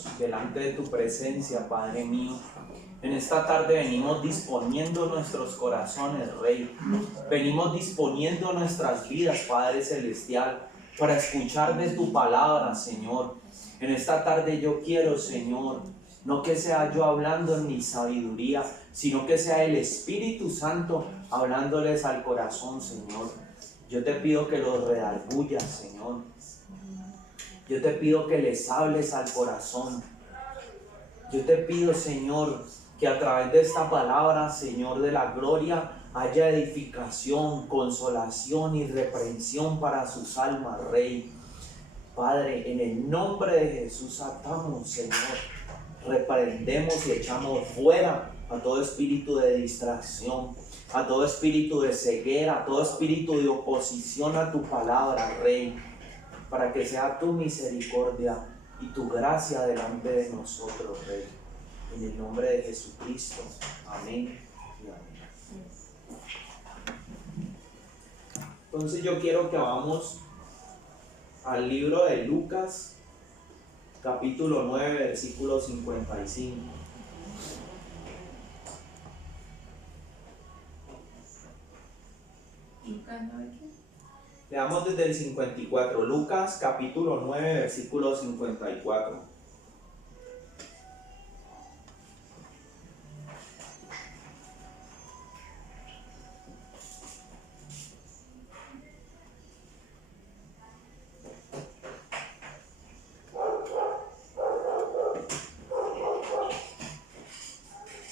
venimos delante de tu presencia, Padre mío. En esta tarde venimos disponiendo nuestros corazones, Rey. Venimos disponiendo nuestras vidas, Padre Celestial, para escuchar de tu palabra, Señor. En esta tarde yo quiero, Señor, no que sea yo hablando en mi sabiduría, sino que sea el Espíritu Santo hablándoles al corazón, Señor. Yo te pido que los redargullas, Señor. Yo te pido que les hables al corazón. Yo te pido, Señor, que a través de esta palabra, Señor de la gloria, haya edificación, consolación y reprensión para sus almas, Rey. Padre, en el nombre de Jesús atamos, Señor, reprendemos y echamos fuera a todo espíritu de distracción, a todo espíritu de ceguera, a todo espíritu de oposición a tu palabra, Rey, para que sea tu misericordia y tu gracia delante de nosotros, Rey. En el nombre de Jesucristo. Amén y amén. Entonces yo quiero que vamos al libro de Lucas, capítulo 9, versículo 55. Lucas 9. Leamos desde el 54. Lucas, capítulo 9, versículo 54.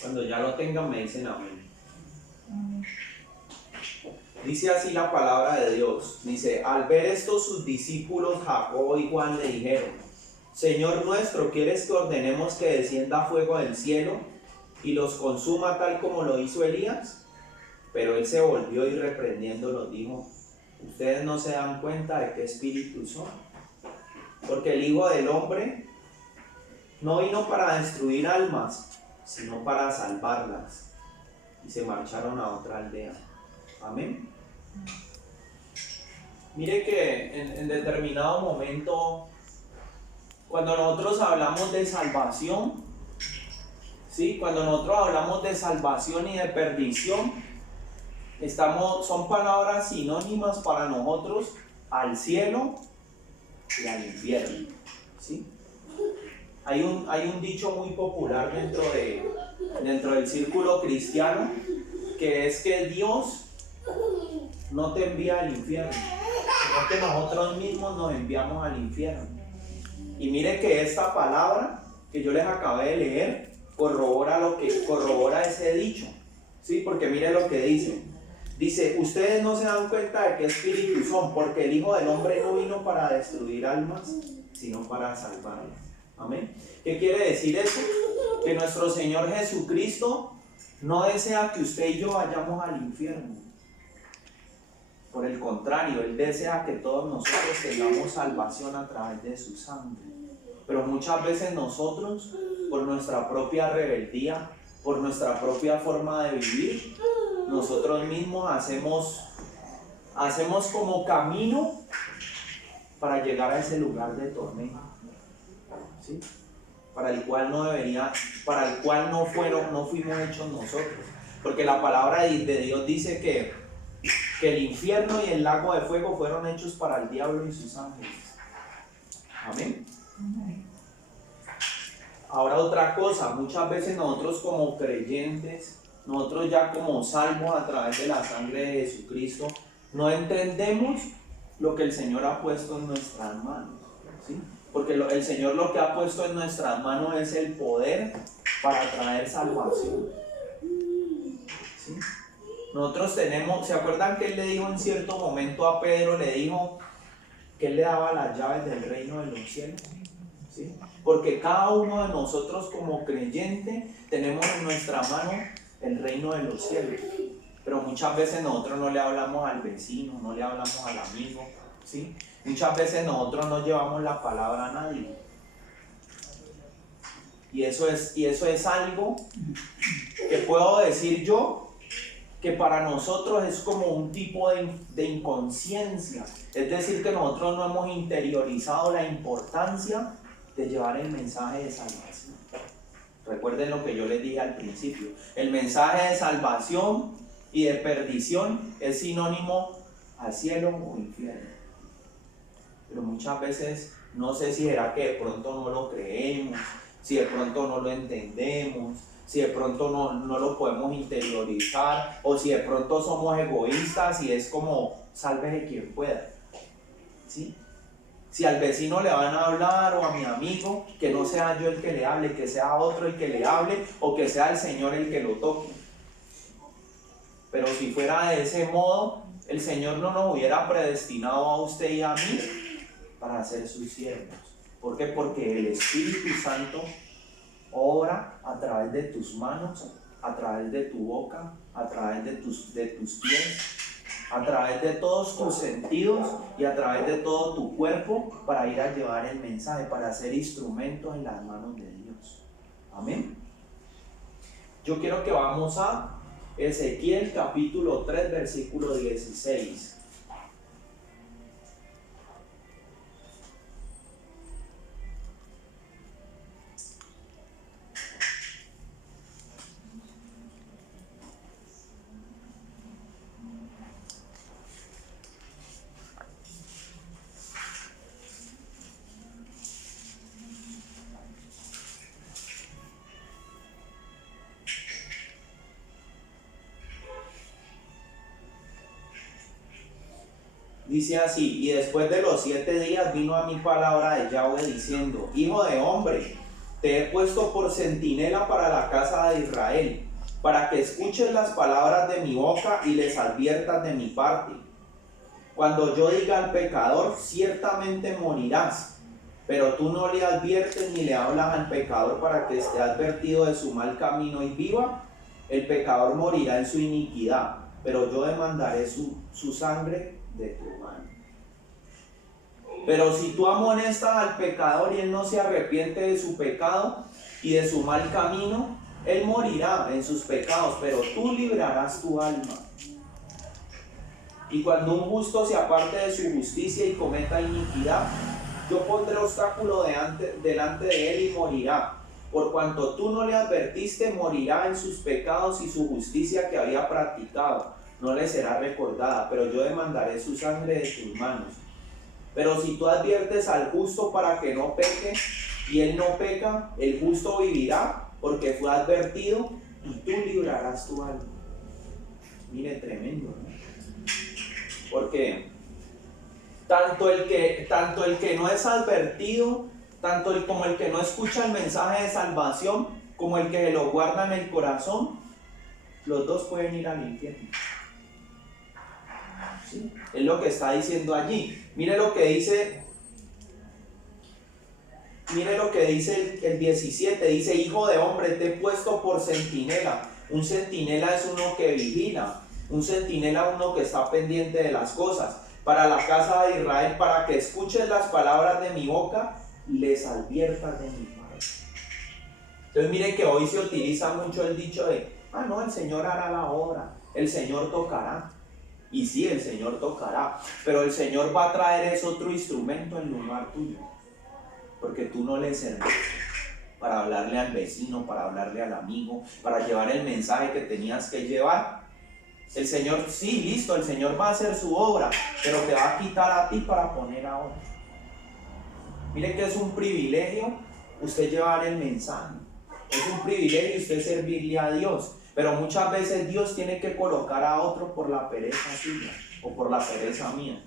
Cuando ya lo tengan me dicen amén. Dice así la palabra de Dios. Dice: al ver esto sus discípulos Jacobo y Juan le dijeron: Señor nuestro, ¿quieres que ordenemos que descienda fuego del cielo y los consuma tal como lo hizo Elías? Pero él se volvió y reprendiéndolos dijo: ustedes no se dan cuenta de qué espíritu son, porque el Hijo del Hombre no vino para destruir almas, sino para salvarlas. Y se marcharon a otra aldea. Amén. Mire que en determinado momento, cuando nosotros hablamos de salvación, ¿sí? Cuando nosotros hablamos de salvación y de perdición, son palabras sinónimas para nosotros al cielo y al infierno, ¿sí? Hay un dicho muy popular dentro del círculo cristiano, que es que Dios no te envía al infierno, sino que nosotros mismos nos enviamos al infierno. Y mire que esta palabra que yo les acabé de leer corrobora ese dicho, ¿sí? Porque mire lo que dice. Dice: ustedes no se dan cuenta de qué espíritu son, porque el Hijo del Hombre no vino para destruir almas, sino para salvarlas. Amén. ¿Qué quiere decir eso? Que nuestro Señor Jesucristo no desea que usted y yo vayamos al infierno. Por el contrario, Él desea que todos nosotros tengamos salvación a través de su sangre. Pero muchas veces nosotros, por nuestra propia rebeldía, por nuestra propia forma de vivir, nosotros mismos hacemos como camino para llegar a ese lugar de tormento, ¿sí? Para el cual no fuimos hechos nosotros. Porque la palabra de Dios dice que el infierno y el lago de fuego fueron hechos para el diablo y sus ángeles. Amén. Ahora otra cosa, muchas veces nosotros como creyentes, nosotros ya como salvos a través de la sangre de Jesucristo, no entendemos lo que el Señor ha puesto en nuestras manos, ¿sí? Porque el Señor lo que ha puesto en nuestras manos es el poder para traer salvación, ¿sí? Nosotros ¿se acuerdan que Él le dijo en cierto momento a Pedro, le dijo que Él le daba las llaves del reino de los cielos? ¿Sí? Porque cada uno de nosotros como creyente tenemos en nuestra mano el reino de los cielos. Pero muchas veces nosotros no le hablamos al vecino, no le hablamos al amigo, ¿sí? Muchas veces nosotros no llevamos la palabra a nadie. Y eso es algo que puedo decir yo, que para nosotros es como un tipo de inconsciencia. Es decir, que nosotros no hemos interiorizado la importancia de llevar el mensaje de salvación. Recuerden lo que yo les dije al principio. El mensaje de salvación y de perdición es sinónimo al cielo o infierno. Pero muchas veces no sé si será que de pronto no lo creemos, si de pronto no lo entendemos, si de pronto no lo podemos interiorizar, o si de pronto somos egoístas y es como sálvese quien pueda, ¿sí? Si al vecino le van a hablar o a mi amigo, que no sea yo el que le hable, que sea otro el que le hable o que sea el Señor el que lo toque. Pero si fuera de ese modo, el Señor no nos hubiera predestinado a usted y a mí para ser sus siervos. ¿Por qué? Porque el Espíritu Santo obra a través de tus manos, a través de tu boca, a través de tus pies, a través de todos tus sentidos y a través de todo tu cuerpo para ir a llevar el mensaje, para ser instrumentos en las manos de Dios. Amén. Yo quiero que vamos a Ezequiel capítulo 3 versículo 16. Dice así: y después de los 7 días vino a mí palabra de Yahweh diciendo: hijo de hombre, te he puesto por centinela para la casa de Israel, para que escuches las palabras de mi boca y les adviertas de mi parte. Cuando yo diga al pecador, ciertamente morirás, pero tú no le adviertes ni le hablas al pecador para que esté advertido de su mal camino y viva, el pecador morirá en su iniquidad, pero yo demandaré su sangre de tu mano. Pero si tú amonestas al pecador y él no se arrepiente de su pecado y de su mal camino, él morirá en sus pecados, pero tú librarás tu alma. Y cuando un justo se aparte de su justicia y cometa iniquidad, yo pondré obstáculo delante de él y morirá. Por cuanto tú no le advertiste, morirá en sus pecados y su justicia que había practicado no le será recordada, pero yo demandaré su sangre de tus manos. Pero si tú adviertes al justo para que no peque, y él no peca, el justo vivirá, porque fue advertido, y tú librarás tu alma. Mire, tremendo, ¿no? Porque tanto el que no es advertido, como el que no escucha el mensaje de salvación, como el que lo guarda en el corazón, los dos pueden ir al infierno. ¿Sí? Es lo que está diciendo allí. Mire lo que dice el 17. Dice: hijo de hombre, te he puesto por centinela. Un centinela es uno que vigila. Un centinela es uno que está pendiente de las cosas. Para la casa de Israel, para que escuches las palabras de mi boca y les adviertas de mi parte. Entonces mire que hoy se utiliza mucho el dicho de: no, el Señor hará la obra, el Señor tocará. Y sí, el Señor tocará, pero el Señor va a traer ese otro instrumento en lugar tuyo, porque tú no le serves para hablarle al vecino, para hablarle al amigo, para llevar el mensaje que tenías que llevar. El Señor, sí, listo, el Señor va a hacer su obra, pero te va a quitar a ti para poner a otro. Mire que es un privilegio usted llevar el mensaje, es un privilegio usted servirle a Dios. Pero muchas veces Dios tiene que colocar a otro por la pereza suya o por la pereza mía.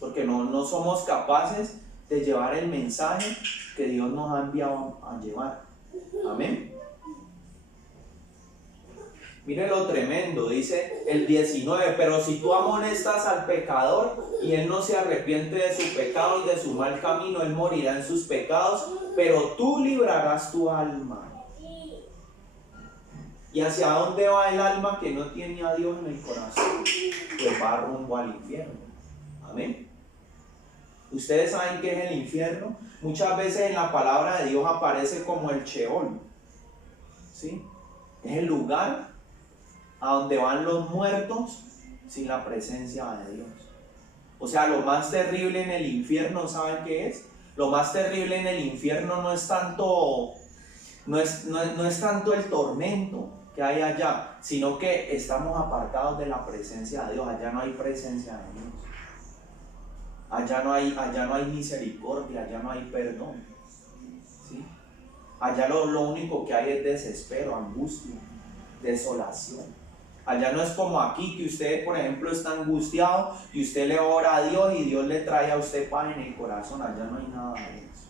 Porque no somos capaces de llevar el mensaje que Dios nos ha enviado a llevar. Amén. Mire lo tremendo, dice el 19: pero si tú amonestas al pecador y él no se arrepiente de su pecado y de su mal camino, él morirá en sus pecados, pero tú librarás tu alma. ¿Y hacia dónde va el alma que no tiene a Dios en el corazón? Pues va rumbo al infierno. Amén. ¿Ustedes saben qué es el infierno? Muchas veces en la palabra de Dios aparece como el Sheol. ¿Sí? Es el lugar a donde van los muertos sin la presencia de Dios. O sea, lo más terrible en el infierno, ¿saben qué es? Lo más terrible en el infierno no es tanto, no es tanto el tormento que hay allá, sino que estamos apartados de la presencia de Dios. Allá no hay presencia de Dios. Allá no hay misericordia, allá no hay perdón. ¿Sí? Allá lo único que hay es desespero, angustia, desolación. Allá no es como aquí, que usted, por ejemplo, está angustiado y usted le ora a Dios y Dios le trae a usted paz en el corazón. Allá no hay nada de eso.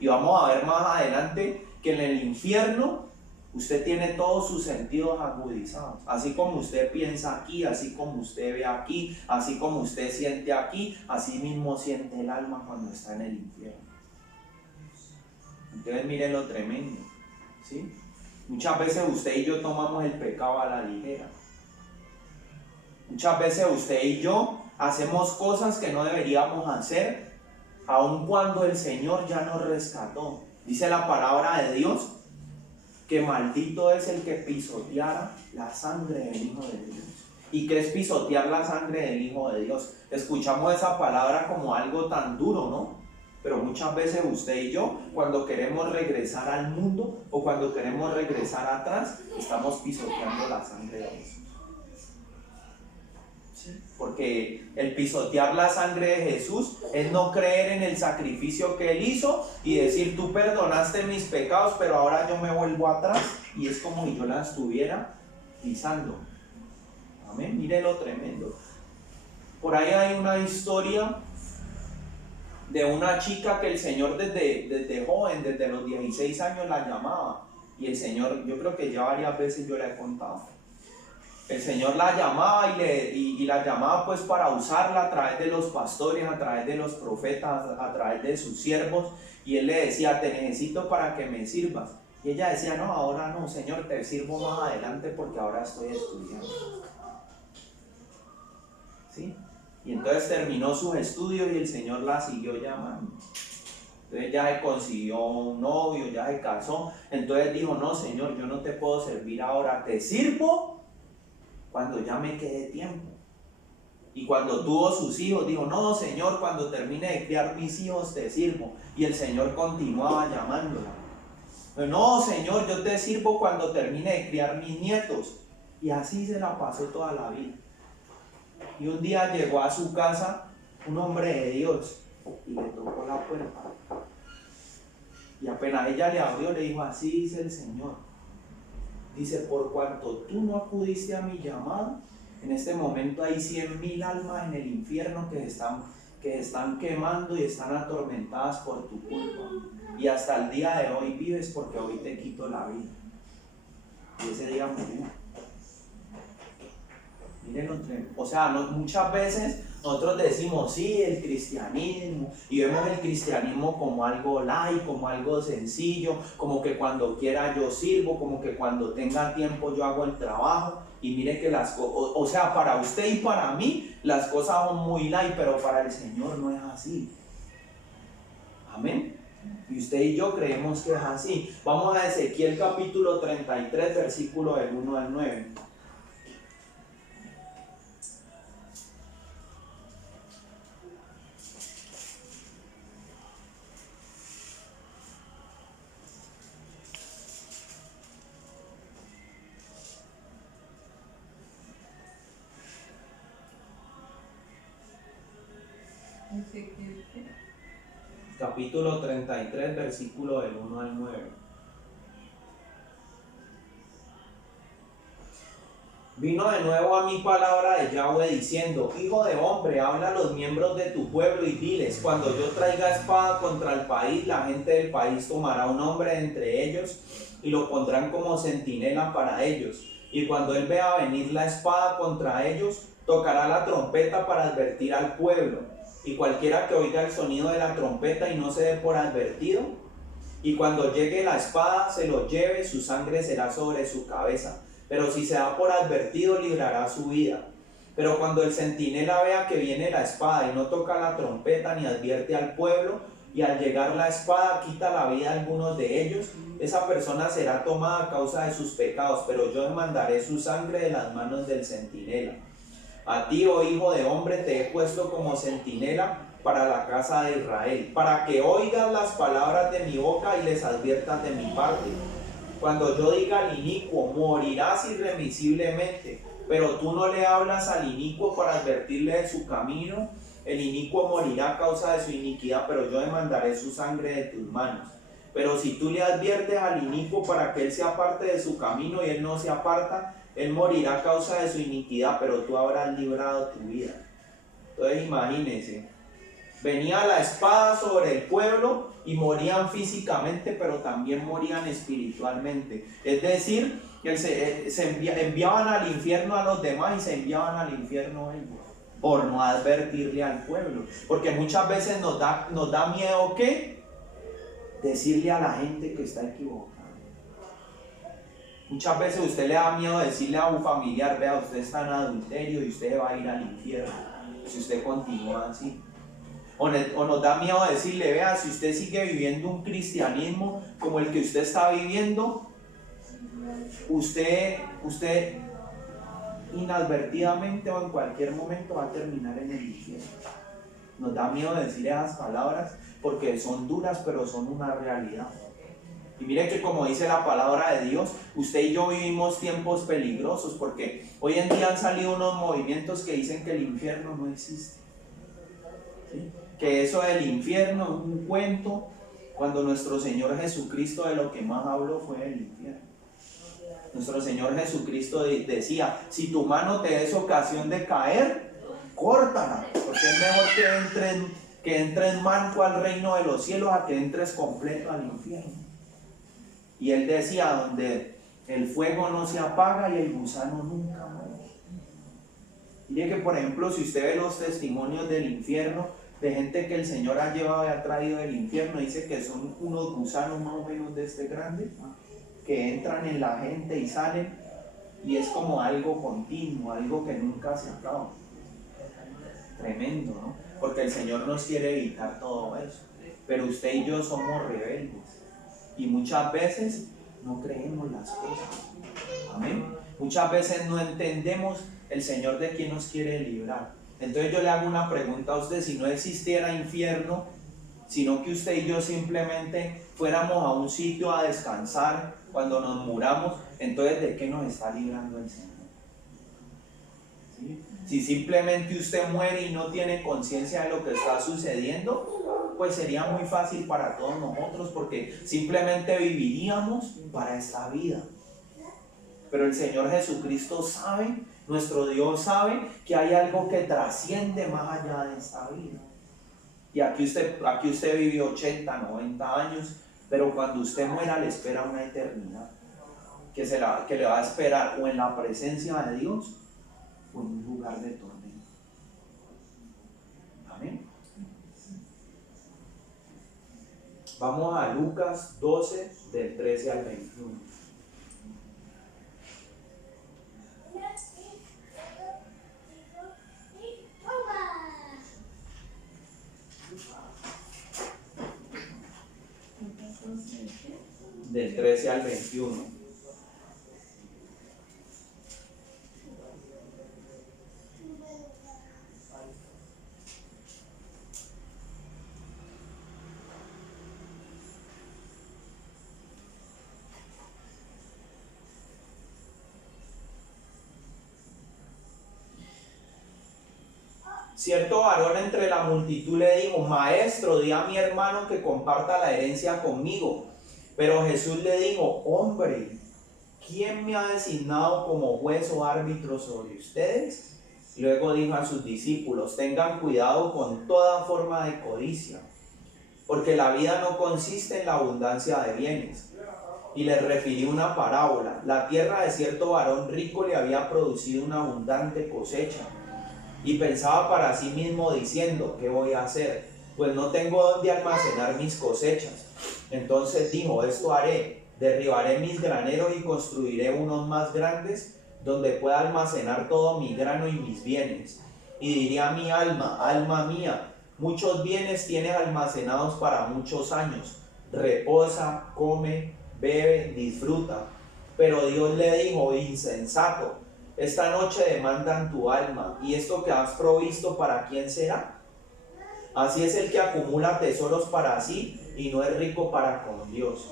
Y vamos a ver más adelante que en el infierno usted tiene todos sus sentidos agudizados. Así como usted piensa aquí, así como usted ve aquí, así como usted siente aquí, así mismo siente el alma cuando está en el infierno. Entonces miren lo tremendo, ¿sí? Muchas veces usted y yo tomamos el pecado a la ligera. Muchas veces usted y yo hacemos cosas que no deberíamos hacer, aun cuando el Señor ya nos rescató. Dice la palabra de Dios que maldito es el que pisoteara la sangre del Hijo de Dios. ¿Y qué es pisotear la sangre del Hijo de Dios? Escuchamos esa palabra como algo tan duro, ¿no? Pero muchas veces usted y yo, cuando queremos regresar al mundo o cuando queremos regresar atrás, estamos pisoteando la sangre de Jesús. ¿Sí? Porque el pisotear la sangre de Jesús es no creer en el sacrificio que Él hizo y decir, tú perdonaste mis pecados, pero ahora yo me vuelvo atrás, y es como si yo la estuviera pisando. Amén, mire lo tremendo. Por ahí hay una historia de una chica que el Señor desde joven, desde los 16 años la llamaba. Y el Señor, yo creo que ya varias veces yo le he contado. El Señor la llamaba y la llamaba pues para usarla a través de los pastores, a través de los profetas, a través de sus siervos. Y Él le decía, te necesito para que me sirvas. Y ella decía, no, ahora no, Señor, te sirvo más adelante porque ahora estoy estudiando. ¿Sí? Y entonces terminó sus estudios y el Señor la siguió llamando. Entonces ya se consiguió un novio, ya se casó. Entonces dijo, no, Señor, yo no te puedo servir ahora, te sirvo cuando ya me quede tiempo. Y cuando tuvo sus hijos, dijo, no, Señor, cuando termine de criar mis hijos, te sirvo. Y el Señor continuaba llamándola. No, Señor, yo te sirvo cuando termine de criar mis nietos. Y así se la pasó toda la vida. Y un día llegó a su casa un hombre de Dios y le tocó la puerta. Y apenas ella le abrió, le dijo, así dice el Señor. Dice, por cuanto tú no acudiste a mi llamado, en este momento hay 100,000 almas en el infierno que están quemando y están atormentadas por tu culpa. Y hasta el día de hoy vives porque hoy te quito la vida. Y ese día murió. Miren, o sea, muchas veces nosotros decimos, sí, el cristianismo, y vemos el cristianismo como algo light, como algo sencillo, como que cuando quiera yo sirvo, como que cuando tenga tiempo yo hago el trabajo, y mire que las cosas, o sea, para usted y para mí, las cosas son muy light, pero para el Señor no es así. Amén. Y usted y yo creemos que es así. Vamos a Ezequiel capítulo 33, versículo del 1 al 9. Capítulo 33, versículo del 1 al 9. Vino de nuevo a mí palabra de Yahweh diciendo, hijo de hombre, habla a los miembros de tu pueblo y diles, cuando yo traiga espada contra el país, la gente del país tomará un hombre entre ellos y lo pondrán como centinela para ellos. Y cuando él vea venir la espada contra ellos, tocará la trompeta para advertir al pueblo. Y cualquiera que oiga el sonido de la trompeta y no se dé por advertido, y cuando llegue la espada se lo lleve, su sangre será sobre su cabeza. Pero si se da por advertido, librará su vida. Pero cuando el centinela vea que viene la espada y no toca la trompeta ni advierte al pueblo, y al llegar la espada quita la vida a algunos de ellos, esa persona será tomada a causa de sus pecados, pero yo demandaré su sangre de las manos del centinela. A ti, oh hijo de hombre, te he puesto como centinela para la casa de Israel, para que oigan las palabras de mi boca y les adviertas de mi parte. Cuando yo diga al inicuo, morirás irremisiblemente, pero tú no le hablas al inicuo para advertirle de su camino, el inicuo morirá a causa de su iniquidad, pero yo demandaré su sangre de tus manos. Pero si tú le adviertes al inicuo para que él se aparte de su camino y él no se aparta, él morirá a causa de su iniquidad, pero tú habrás librado tu vida. Entonces imagínense, venía la espada sobre el pueblo y morían físicamente, pero también morían espiritualmente. Es decir, que enviaban al infierno a los demás y se enviaban al infierno ellos, por no advertirle al pueblo. Porque muchas veces nos da miedo, ¿qué? Decirle a la gente que está equivocada. Muchas veces usted le da miedo decirle a un familiar, vea, usted está en adulterio y usted va a ir al infierno si usted continúa así. O nos da miedo decirle, vea, si usted sigue viviendo un cristianismo como el que usted está viviendo, usted inadvertidamente o en cualquier momento va a terminar en el infierno. Nos da miedo decir esas palabras porque son duras, pero son una realidad. Y mire que como dice la palabra de Dios, usted y yo vivimos tiempos peligrosos porque hoy en día han salido unos movimientos que dicen que el infierno no existe. ¿Sí? Que eso del infierno es un cuento, cuando nuestro Señor Jesucristo de lo que más habló fue del infierno. Nuestro Señor Jesucristo decía, si tu mano te es ocasión de caer, córtala, porque es mejor que entres manco al reino de los cielos a que entres completo al infierno. Y él decía, donde el fuego no se apaga y el gusano nunca muere. Mire que por ejemplo, si usted ve los testimonios del infierno, de gente que el Señor ha llevado y ha traído del infierno, dice que son unos gusanos más o menos de este grande, que entran en la gente y salen, y es como algo continuo, algo que nunca se acaba. Tremendo, ¿no? Porque el Señor nos quiere evitar todo eso, pero usted y yo somos rebeldes y muchas veces no creemos las cosas. Amén. Muchas veces no entendemos el Señor de quién nos quiere librar. Entonces yo le hago una pregunta a usted: si no existiera infierno, sino que usted y yo simplemente fuéramos a un sitio a descansar cuando nos muramos, entonces ¿de qué nos está librando el Señor? ¿Sí? Si simplemente usted muere y no tiene conciencia de lo que está sucediendo, pues sería muy fácil para todos nosotros, porque simplemente viviríamos para esta vida. Pero el Señor Jesucristo sabe, nuestro Dios sabe, que hay algo que trasciende más allá de esta vida. Y aquí usted vivió 80, 90 años, pero cuando usted muera le espera una eternidad, que le va a esperar o en la presencia de Dios o en un lugar de tormento. Amén. Vamos a Lucas 12, del 13 al 21. Del 13 al 21. Cierto varón entre la multitud le dijo: Maestro, di a mi hermano que comparta la herencia conmigo. Pero Jesús le dijo: Hombre, ¿quién me ha designado como juez o árbitro sobre ustedes? Luego dijo a sus discípulos: Tengan cuidado con toda forma de codicia, porque la vida no consiste en la abundancia de bienes. Y les refirió una parábola: la tierra de cierto varón rico le había producido una abundante cosecha. Y pensaba para sí mismo diciendo: ¿qué voy a hacer? Pues no tengo dónde almacenar mis cosechas. Entonces dijo: esto haré, derribaré mis graneros y construiré unos más grandes, donde pueda almacenar todo mi grano y mis bienes. Y diré a mi alma: alma mía, muchos bienes tienes almacenados para muchos años. Reposa, come, bebe, disfruta. Pero Dios le dijo: insensato, esta noche demandan tu alma, ¿y esto que has provisto para quién será? Así es el que acumula tesoros para sí y no es rico para con Dios.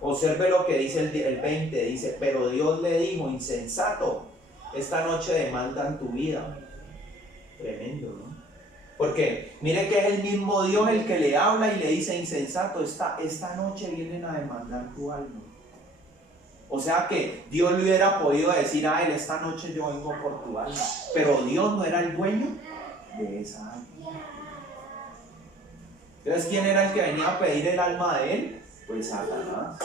Observe lo que dice el 20, dice, pero Dios le dijo, insensato, esta noche demandan tu vida. Tremendo, ¿no? Porque mire que es el mismo Dios el que le habla y le dice, insensato, esta noche vienen a demandar tu alma. O sea que Dios le hubiera podido decir a él, esta noche yo vengo por tu alma. Pero Dios no era el dueño de esa alma. Entonces, ¿quién era el que venía a pedir el alma de él? Pues Satanás.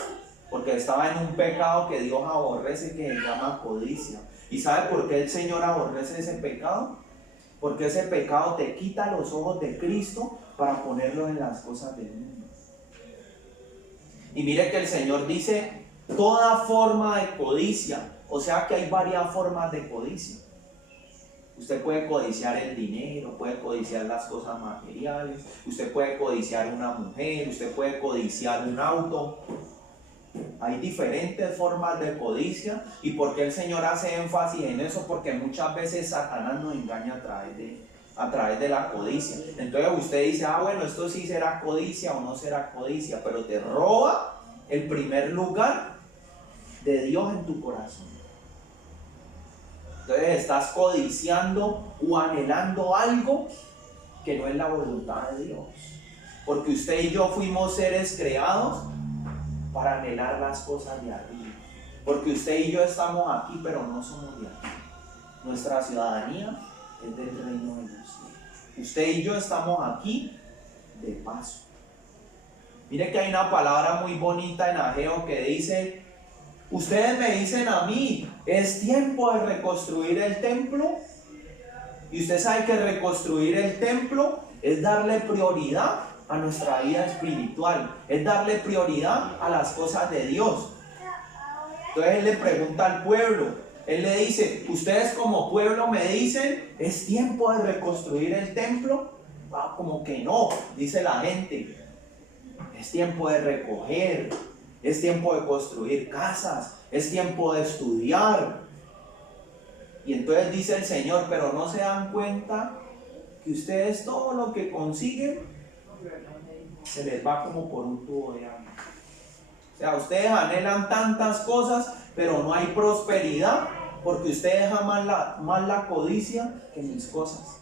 Porque estaba en un pecado que Dios aborrece, que se llama codicia. ¿Y sabe por qué el Señor aborrece ese pecado? Porque ese pecado te quita los ojos de Cristo para ponerlos en las cosas del mundo. Y mire que el Señor dice, toda forma de codicia. O sea que hay varias formas de codicia. Usted puede codiciar el dinero, puede codiciar las cosas materiales, usted puede codiciar una mujer, usted puede codiciar un auto. Hay diferentes formas de codicia. ¿Y por qué el Señor hace énfasis en eso? Porque muchas veces Satanás nos engaña a través de la codicia. Entonces usted dice, bueno, esto sí será codicia o no será codicia, pero te roba el primer lugar de Dios en tu corazón. Entonces estás codiciando o anhelando algo que no es la voluntad de Dios. Porque usted y yo fuimos seres creados para anhelar las cosas de arriba. Porque usted y yo estamos aquí, pero no somos de aquí. Nuestra ciudadanía es del reino de los cielos. Usted y yo estamos aquí de paso. Mire que hay una palabra muy bonita en Ageo que dice, ustedes me dicen a mí, es tiempo de reconstruir el templo. Y usted sabe que reconstruir el templo es darle prioridad a nuestra vida espiritual, es darle prioridad a las cosas de Dios. Entonces él le pregunta al pueblo, él le dice, ustedes como pueblo me dicen, ¿es tiempo de reconstruir el templo? Como que no, dice la gente. Es tiempo de recoger, es tiempo de construir casas, es tiempo de estudiar. Y entonces dice el Señor, pero no se dan cuenta que ustedes todo lo que consiguen se les va como por un tubo de agua. O sea, ustedes anhelan tantas cosas, pero no hay prosperidad, porque ustedes aman más la codicia que mis cosas.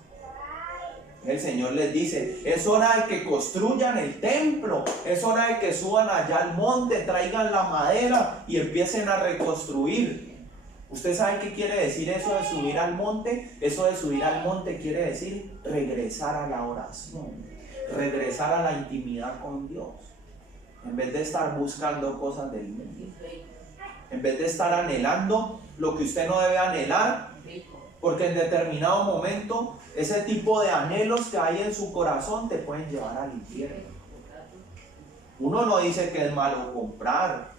El Señor les dice, es hora de que construyan el templo, es hora de que suban allá al monte, traigan la madera y empiecen a reconstruir. ¿Usted sabe qué quiere decir eso de subir al monte? Eso de subir al monte quiere decir regresar a la oración, regresar a la intimidad con Dios. En vez de estar buscando cosas del mundo, en vez de estar anhelando lo que usted no debe anhelar, porque en determinado momento ese tipo de anhelos que hay en su corazón te pueden llevar al infierno. Uno no dice que es malo comprar,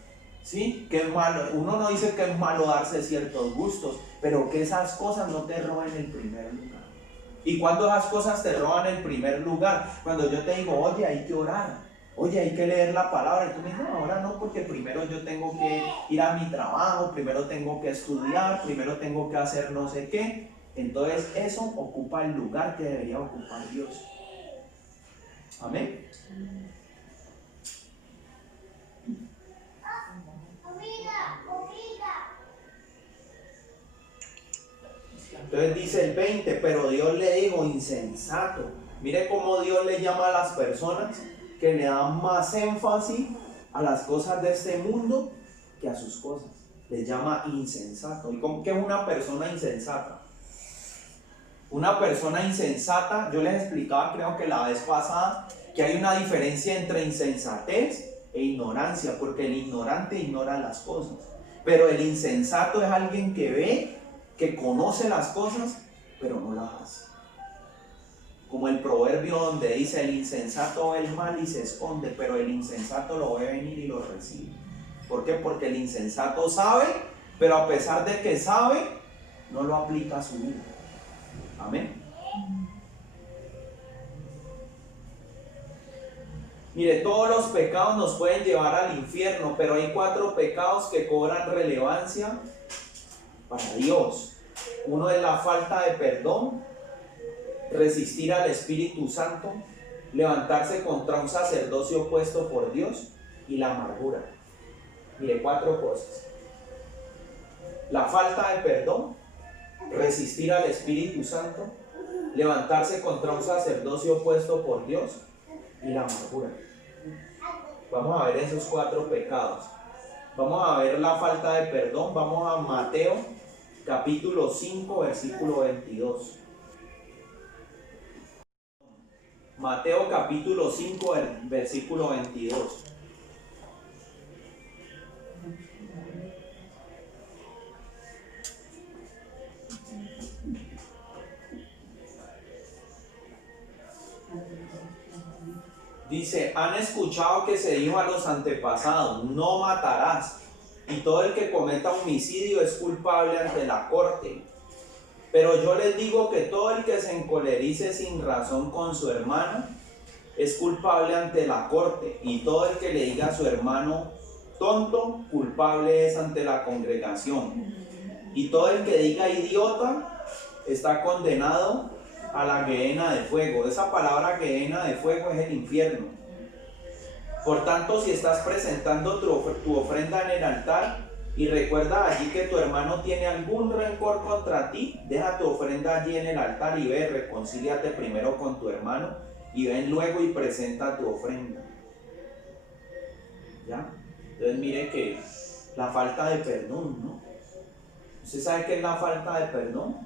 ¿sí? Que es malo. Uno no dice que es malo darse ciertos gustos, pero que esas cosas no te roben el primer lugar. ¿Y cuando esas cosas te roban el primer lugar? Cuando yo te digo, oye, hay que orar, oye, hay que leer la palabra, y tú me dices, no, ahora no, porque primero yo tengo que ir a mi trabajo, primero tengo que estudiar, primero tengo que hacer no sé qué. Entonces eso ocupa el lugar que debería ocupar Dios. Amén. Entonces dice el 20, pero Dios le dijo, insensato. Mire cómo Dios le llama a las personas que le dan más énfasis a las cosas de este mundo que a sus cosas. Les llama insensato. ¿Y cómo que es una persona insensata? Una persona insensata, yo les explicaba creo que la vez pasada, que hay una diferencia entre insensatez e ignorancia, porque el ignorante ignora las cosas, pero el insensato es alguien que ve, que conoce las cosas, pero no las hace. Como el proverbio donde dice, el insensato ve el mal y se esconde, pero el insensato lo ve venir y lo recibe. ¿Por qué? Porque el insensato sabe, pero a pesar de que sabe, no lo aplica a su vida. Amén. Mire, todos los pecados nos pueden llevar al infierno, pero hay 4 pecados que cobran relevancia para Dios. Uno es la falta de perdón, resistir al Espíritu Santo levantarse contra un sacerdocio puesto por Dios y la amargura. Mire, 4 cosas. La falta de perdón, resistir al Espíritu Santo, levantarse contra un sacerdocio puesto por Dios y la amargura. Vamos a ver esos 4 pecados. Vamos a ver la falta de perdón. Vamos a Mateo capítulo 5 versículo 22. Mateo capítulo 5 versículo 22. Dice, han escuchado que se dijo a los antepasados, no matarás, y todo el que cometa homicidio es culpable ante la corte. Pero yo les digo que todo el que se encolerice sin razón con su hermano es culpable ante la corte, y todo el que le diga a su hermano tonto, culpable es ante la congregación. Y todo el que diga idiota está condenado a la gehenna de fuego. Esa palabra gehenna de fuego es el infierno. Por tanto, si estás presentando tu ofrenda en el altar y recuerda allí que tu hermano tiene algún rencor contra ti, deja tu ofrenda allí en el altar y ve, reconcíliate primero con tu hermano y ven luego y presenta tu ofrenda. ¿Ya? Entonces mire que la falta de perdón, ¿no? ¿Usted sabe qué es la falta de perdón?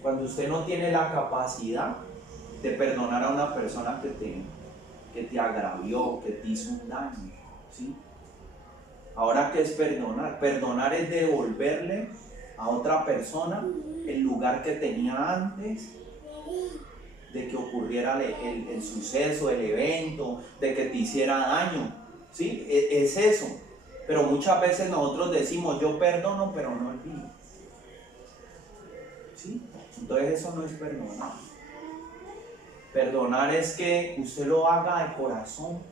Cuando usted no tiene la capacidad de perdonar a una persona que te agravió, que te hizo un daño, ¿sí? Ahora, ¿qué es perdonar? Perdonar es devolverle a otra persona el lugar que tenía antes de que ocurriera el suceso, el evento, de que te hiciera daño, ¿sí? Es eso. Pero muchas veces nosotros decimos, yo perdono, pero no olvido, ¿sí? Entonces eso no es perdonar. Perdonar es que usted lo haga de corazón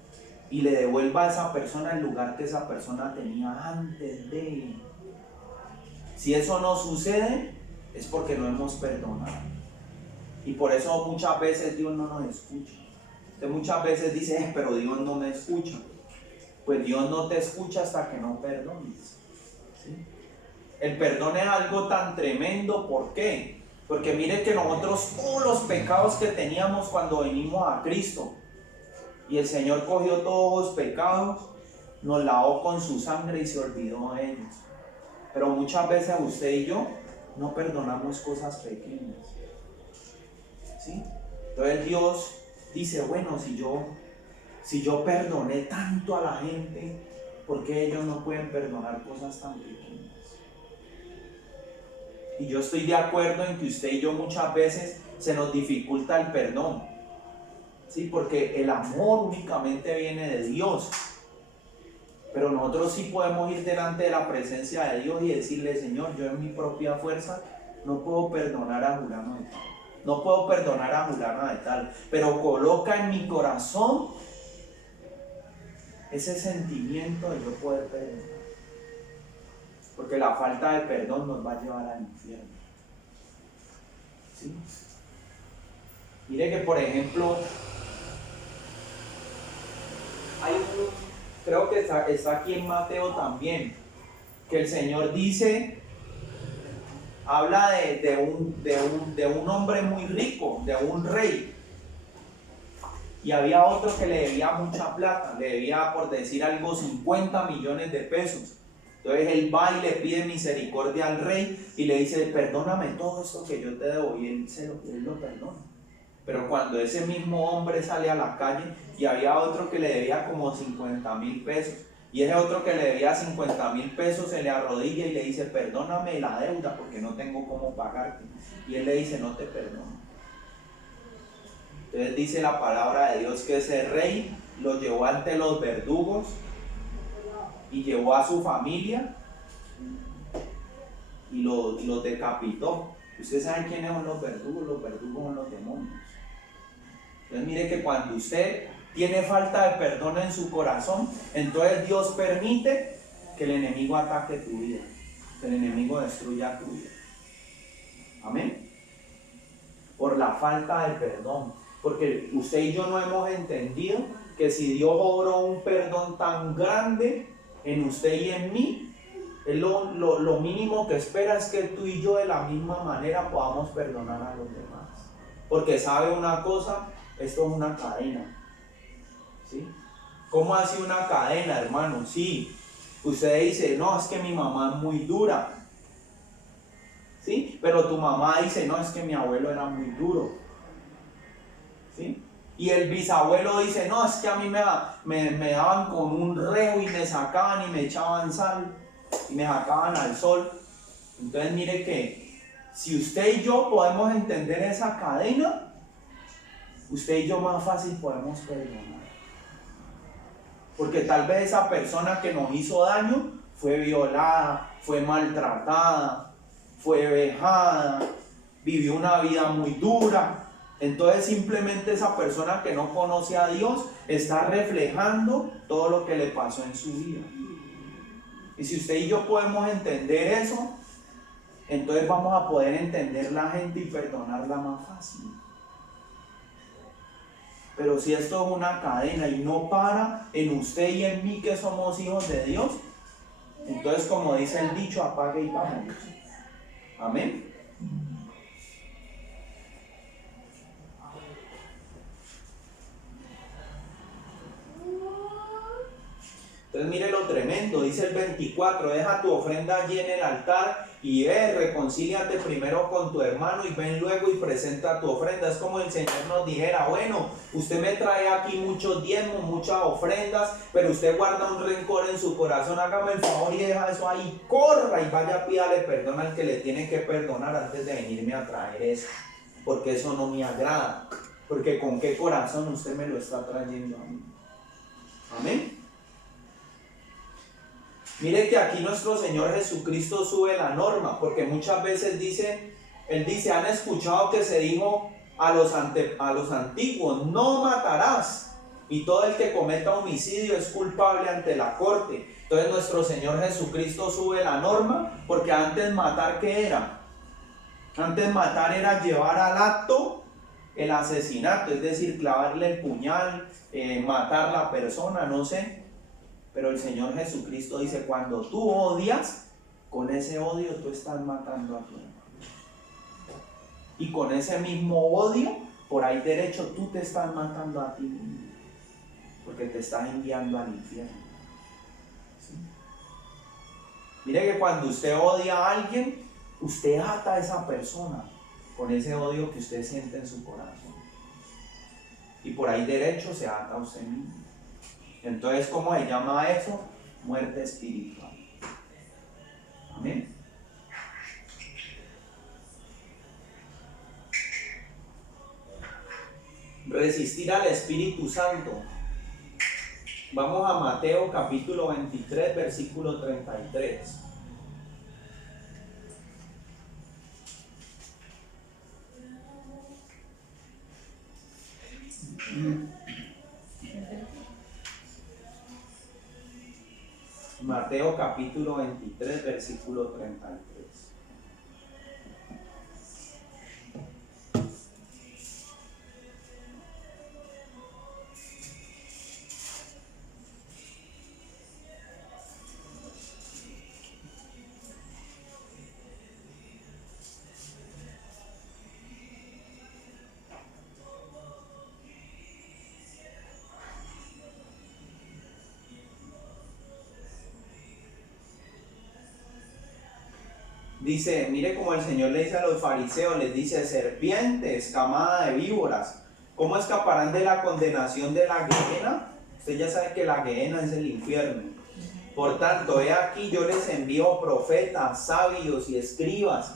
y le devuelva a esa persona el lugar que esa persona tenía antes de. Si eso no sucede, es porque no hemos perdonado. Y por eso muchas veces Dios no nos escucha. Usted muchas veces dice, pero Dios no me escucha. Pues Dios no te escucha hasta que no perdones, ¿sí? El perdón es algo tan tremendo. ¿Por qué? Porque mire que nosotros todos los pecados que teníamos cuando venimos a Cristo y el Señor cogió todos los pecados, nos lavó con su sangre y se olvidó de ellos. Pero muchas veces usted y yo no perdonamos cosas pequeñas, ¿sí? Entonces Dios dice, bueno, si yo perdoné tanto a la gente, ¿por qué ellos no pueden perdonar cosas tan pequeñas? Y yo estoy de acuerdo en que usted y yo muchas veces se nos dificulta el perdón, ¿sí? Porque el amor únicamente viene de Dios. Pero nosotros sí podemos ir delante de la presencia de Dios y decirle, Señor, yo en mi propia fuerza no puedo perdonar a fulano de tal. No puedo perdonar a fulana de tal. Pero coloca en mi corazón ese sentimiento de yo poder perdonar. Porque la falta de perdón nos va a llevar al infierno, ¿sí? Mire que, por ejemplo, creo que está aquí en Mateo también, que el Señor dice, habla de un hombre muy rico, de un rey. Y había otro que le debía mucha plata, le debía, por decir algo, 50 millones de pesos. Entonces él va y le pide misericordia al rey y le dice, perdóname todo esto que yo te debo, y él lo perdona. Pero cuando ese mismo hombre sale a la calle y había otro que le debía como 50,000 pesos, y ese otro que le debía 50,000 pesos se le arrodilla y le dice, perdóname la deuda porque no tengo cómo pagarte. Y él le dice, no te perdono. Entonces dice la palabra de Dios que ese rey lo llevó ante los verdugos y llevó a su familia y los decapitó. ¿Ustedes saben quiénes son los verdugos? Los verdugos son los demonios. Entonces mire que cuando usted tiene falta de perdón en su corazón, entonces Dios permite que el enemigo ataque tu vida, que el enemigo destruya tu vida. Amén. Por la falta de perdón. Porque usted y yo no hemos entendido que si Dios obró un perdón tan grande en usted y en mí, Él lo mínimo que espera es que tú y yo de la misma manera podamos perdonar a los demás. Porque sabe una cosa, esto es una cadena. ¿Sí? ¿Cómo hace una cadena, hermano? Sí, usted dice, no, es que mi mamá es muy dura. ¿Sí? Pero tu mamá dice, no, es que mi abuelo era muy duro. ¿Sí? Y el bisabuelo dice, no, es que a mí me daban con un reo y me sacaban y me echaban sal y me sacaban al sol. Entonces mire que si usted y yo podemos entender esa cadena, usted y yo más fácil podemos perdonar. Porque tal vez esa persona que nos hizo daño fue violada, fue maltratada, fue vejada, vivió una vida muy dura. Entonces simplemente esa persona que no conoce a Dios está reflejando todo lo que le pasó en su vida. Y si usted y yo podemos entender eso, entonces vamos a poder entender la gente y perdonarla más fácil. Pero si esto es una cadena y no para en usted y en mí que somos hijos de Dios, entonces como dice el dicho, apague y vámonos. Amén. Entonces mire lo tremendo, dice el 24, deja tu ofrenda allí en el altar y ve, reconcíliate primero con tu hermano y ven luego y presenta tu ofrenda. Es como el Señor nos dijera, bueno, usted me trae aquí muchos diezmos, muchas ofrendas, pero usted guarda un rencor en su corazón, hágame el favor y deja eso ahí, corra y vaya, pídale perdón al que le tiene que perdonar antes de venirme a traer eso, porque eso no me agrada, porque con qué corazón usted me lo está trayendo a mí. Amén. Mire que aquí nuestro Señor Jesucristo sube la norma, porque muchas veces Él dice, han escuchado que se dijo a los antiguos, no matarás, y todo el que cometa homicidio es culpable ante la corte. Entonces nuestro Señor Jesucristo sube la norma, porque antes matar, ¿qué era? Antes matar era llevar al acto el asesinato, es decir, clavarle el puñal, matar a la persona, no sé. Pero el Señor Jesucristo dice, cuando tú odias, con ese odio tú estás matando a tu hermano. Y con ese mismo odio, por ahí derecho, tú te estás matando a ti mismo. Porque te estás enviando al infierno. ¿Sí? Mire que cuando usted odia a alguien, usted ata a esa persona con ese odio que usted siente en su corazón. Y por ahí derecho se ata a usted mismo. Entonces, ¿cómo se llama eso? Muerte espiritual. Amén. Resistir al Espíritu Santo. Vamos a Mateo capítulo 23, versículo 33. Mateo capítulo 23, versículo 33. Dice, mire como el Señor le dice a los fariseos, les dice, serpientes, camada de víboras, ¿cómo escaparán de la condenación de la Gehenna? Usted ya sabe que la Gehenna es el infierno. Por tanto, he aquí yo les envío profetas, sabios y escribas,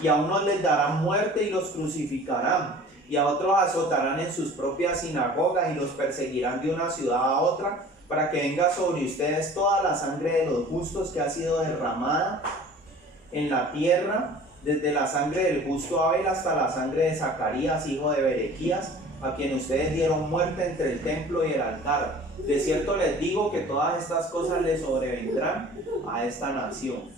y a unos les darán muerte y los crucificarán, y a otros azotarán en sus propias sinagogas y los perseguirán de una ciudad a otra, para que venga sobre ustedes toda la sangre de los justos que ha sido derramada en la tierra, desde la sangre del justo Abel hasta la sangre de Zacarías, hijo de Berequías, a quien ustedes dieron muerte entre el templo y el altar. De cierto les digo que todas estas cosas les sobrevendrán a esta nación.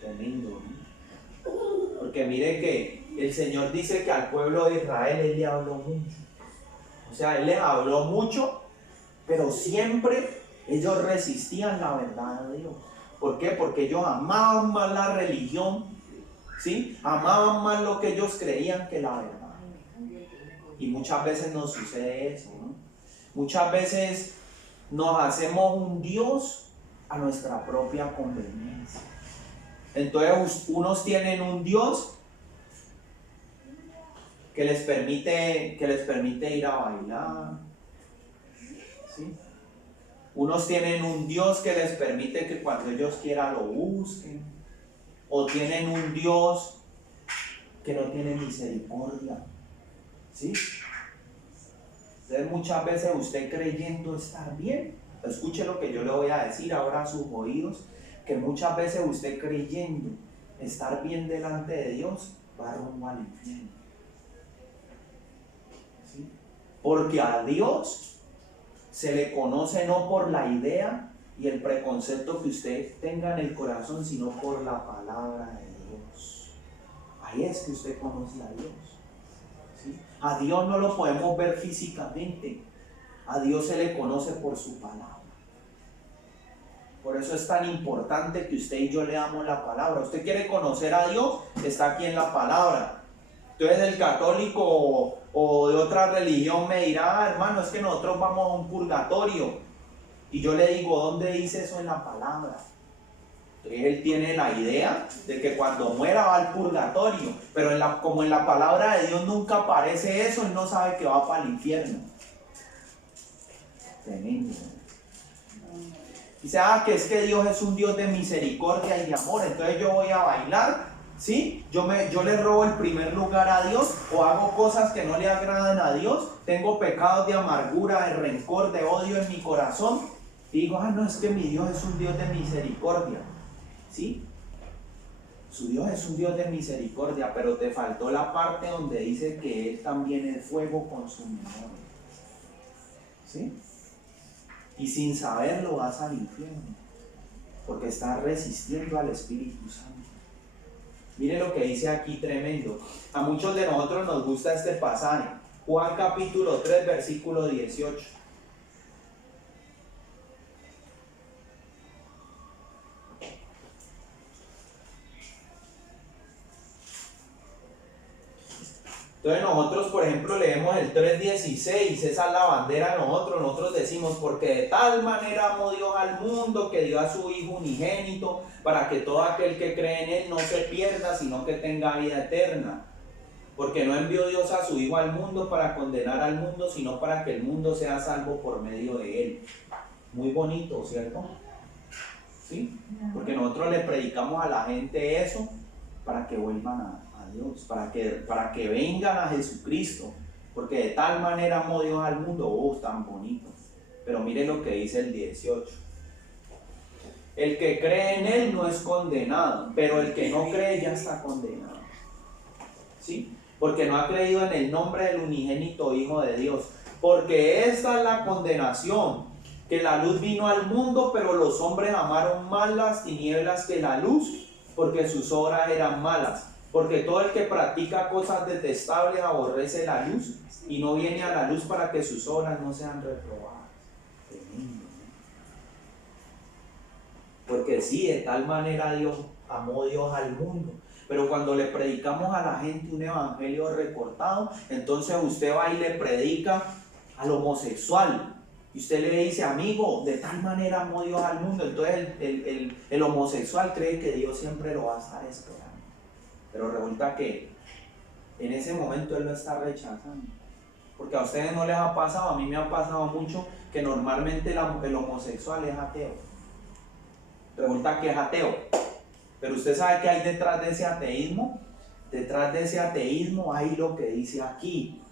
Tremendo, ¿no? Porque mire que el Señor dice que al pueblo de Israel Él le habló mucho. O sea, Él les habló mucho, pero siempre ellos resistían la verdad de Dios. ¿Por qué? Porque ellos amaban más la religión, ¿sí? Amaban más lo que ellos creían que la verdad. Y muchas veces nos sucede eso, ¿no? Muchas veces nos hacemos un Dios a nuestra propia conveniencia. Entonces unos tienen un Dios que les permite ir a bailar, ¿sí? Unos tienen un Dios que les permite que cuando ellos quieran lo busquen. O tienen un Dios que no tiene misericordia, ¿sí? Entonces muchas veces usted creyendo estar bien, escuche lo que yo le voy a decir ahora a sus oídos, que muchas veces usted creyendo estar bien delante de Dios va rumbo al infierno, ¿sí? Porque a Dios se le conoce no por la idea y el preconcepto que usted tenga en el corazón, sino por la palabra de Dios. Ahí es que usted conoce a Dios, ¿sí? A Dios no lo podemos ver físicamente, a Dios se le conoce por su palabra. Por eso es tan importante que usted y yo leamos la palabra. Usted quiere conocer a Dios, está aquí en la palabra. Entonces el católico o de otra religión me dirá, hermano, es que nosotros vamos a un purgatorio. Y yo le digo, ¿dónde dice eso en la palabra? Entonces él tiene la idea de que cuando muera va al purgatorio, pero como en la palabra de Dios nunca aparece eso, él no sabe que va para el infierno. Tremendo. Dice, que es que Dios es un Dios de misericordia y de amor, entonces yo voy a bailar, ¿sí? Yo le robo el primer lugar a Dios, o hago cosas que no le agradan a Dios, tengo pecados de amargura, de rencor, de odio en mi corazón, y digo, no, es que mi Dios es un Dios de misericordia, ¿sí? Su Dios es un Dios de misericordia, pero te faltó la parte donde dice que Él también es fuego consumidor, ¿sí? Y sin saberlo vas al infierno, porque estás resistiendo al Espíritu Santo. Mire lo que dice aquí, tremendo. A muchos de nosotros nos gusta este pasaje. Juan capítulo 3, versículo 18. Entonces nosotros, por ejemplo, leemos el 3:16, esa es la bandera de nosotros decimos, porque de tal manera amó Dios al mundo que dio a su Hijo unigénito, para que todo aquel que cree en Él no se pierda, sino que tenga vida eterna. Porque no envió Dios a su Hijo al mundo para condenar al mundo, sino para que el mundo sea salvo por medio de Él. Muy bonito, ¿cierto? ¿Sí? Porque nosotros le predicamos a la gente eso para que vuelvan a Dios, para que vengan a Jesucristo, porque de tal manera amó Dios al mundo, tan bonito. Pero mire lo que dice el 18. El que cree en Él no es condenado, pero el que no cree ya está condenado, ¿sí? Porque no ha creído en el nombre del unigénito Hijo de Dios. Porque esta es la condenación, que la luz vino al mundo, pero los hombres amaron más las tinieblas que la luz, porque sus obras eran malas. Porque todo el que practica cosas detestables aborrece la luz y no viene a la luz para que sus obras no sean reprobadas. Tremendo, ¿no? Porque sí, de tal manera amó Dios al mundo. Pero cuando le predicamos a la gente un evangelio recortado, entonces usted va y le predica al homosexual. Y usted le dice, amigo, de tal manera amó Dios al mundo. Entonces el homosexual cree que Dios siempre lo va a estar esperando. Pero resulta que en ese momento él lo está rechazando. Porque a ustedes no les ha pasado, a mí me ha pasado mucho, que normalmente el homosexual es ateo. Resulta que es ateo. Pero usted sabe que hay detrás de ese ateísmo. Detrás de ese ateísmo hay lo que dice aquí,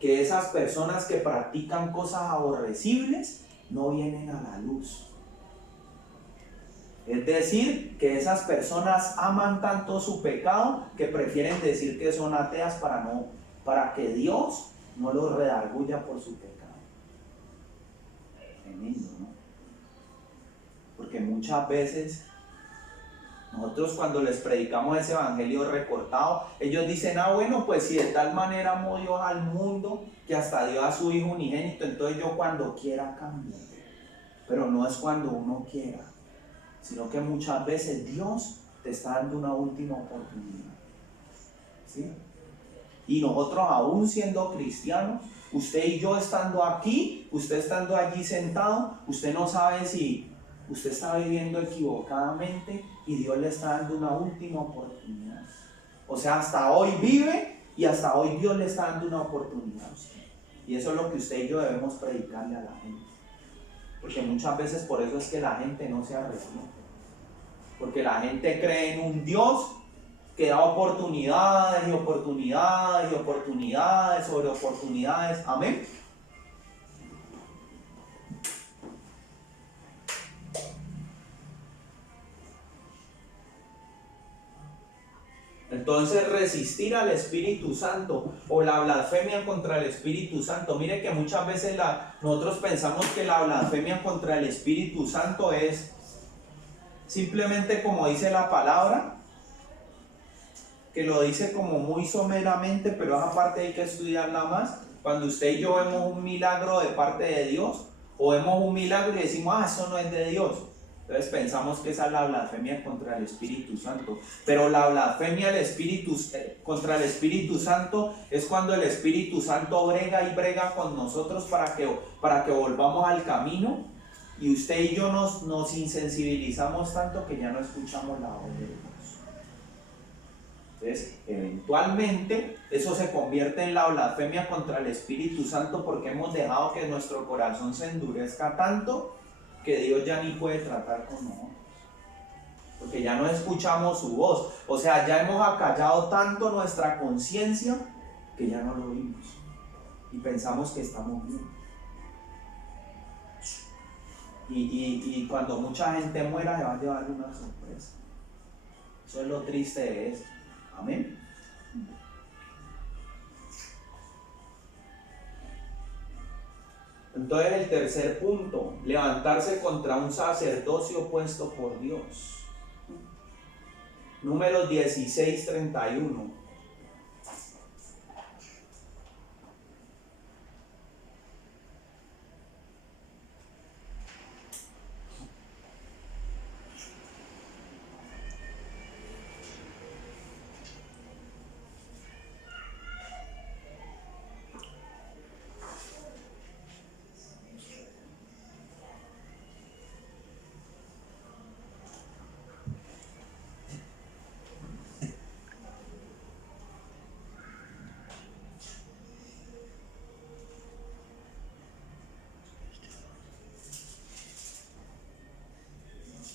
que esas personas que practican cosas aborrecibles no vienen a la luz. Es decir, que esas personas aman tanto su pecado que prefieren decir que son ateas para que Dios no los redarguya por su pecado. Tremendo, ¿no? Porque muchas veces Nosotros cuando les predicamos ese evangelio recortado, ellos dicen, bueno, pues si de tal manera amó Dios al mundo, que hasta dio a su Hijo unigénito, entonces yo cuando quiera cambio. Pero no es cuando uno quiera, sino que muchas veces Dios te está dando una última oportunidad. ¿Sí? Y nosotros aún siendo cristianos, usted y yo estando aquí, usted estando allí sentado, usted no sabe si usted está viviendo equivocadamente y Dios le está dando una última oportunidad. O sea, hasta hoy vive y hasta hoy Dios le está dando una oportunidad a usted. Y eso es lo que usted y yo debemos predicarle a la gente. Porque muchas veces por eso es que la gente no se arrepiente. Porque la gente cree en un Dios que da oportunidades y oportunidades y oportunidades sobre oportunidades. Amén. Entonces, resistir al Espíritu Santo o la blasfemia contra el Espíritu Santo. Mire que muchas veces nosotros pensamos que la blasfemia contra el Espíritu Santo es simplemente como dice la palabra, que lo dice como muy someramente, pero esa parte hay que estudiarla más. Cuando usted y yo vemos un milagro de parte de Dios, o vemos un milagro y decimos, eso no es de Dios. Entonces pensamos que esa es la blasfemia contra el Espíritu Santo. Pero la blasfemia contra el Espíritu Santo es cuando el Espíritu Santo brega y brega con nosotros para que volvamos al camino, y usted y yo nos insensibilizamos tanto que ya no escuchamos la voz de Dios. Entonces, eventualmente, eso se convierte en la blasfemia contra el Espíritu Santo porque hemos dejado que nuestro corazón se endurezca tanto que Dios ya ni puede tratar con nosotros. Porque ya no escuchamos su voz. O sea, ya hemos acallado tanto nuestra conciencia que ya no lo oímos. Y pensamos que estamos bien. Y cuando mucha gente muera, se va a llevar una sorpresa. Eso es lo triste de esto. Amén. Entonces el tercer punto, levantarse contra un sacerdocio puesto por Dios. Números 16:31.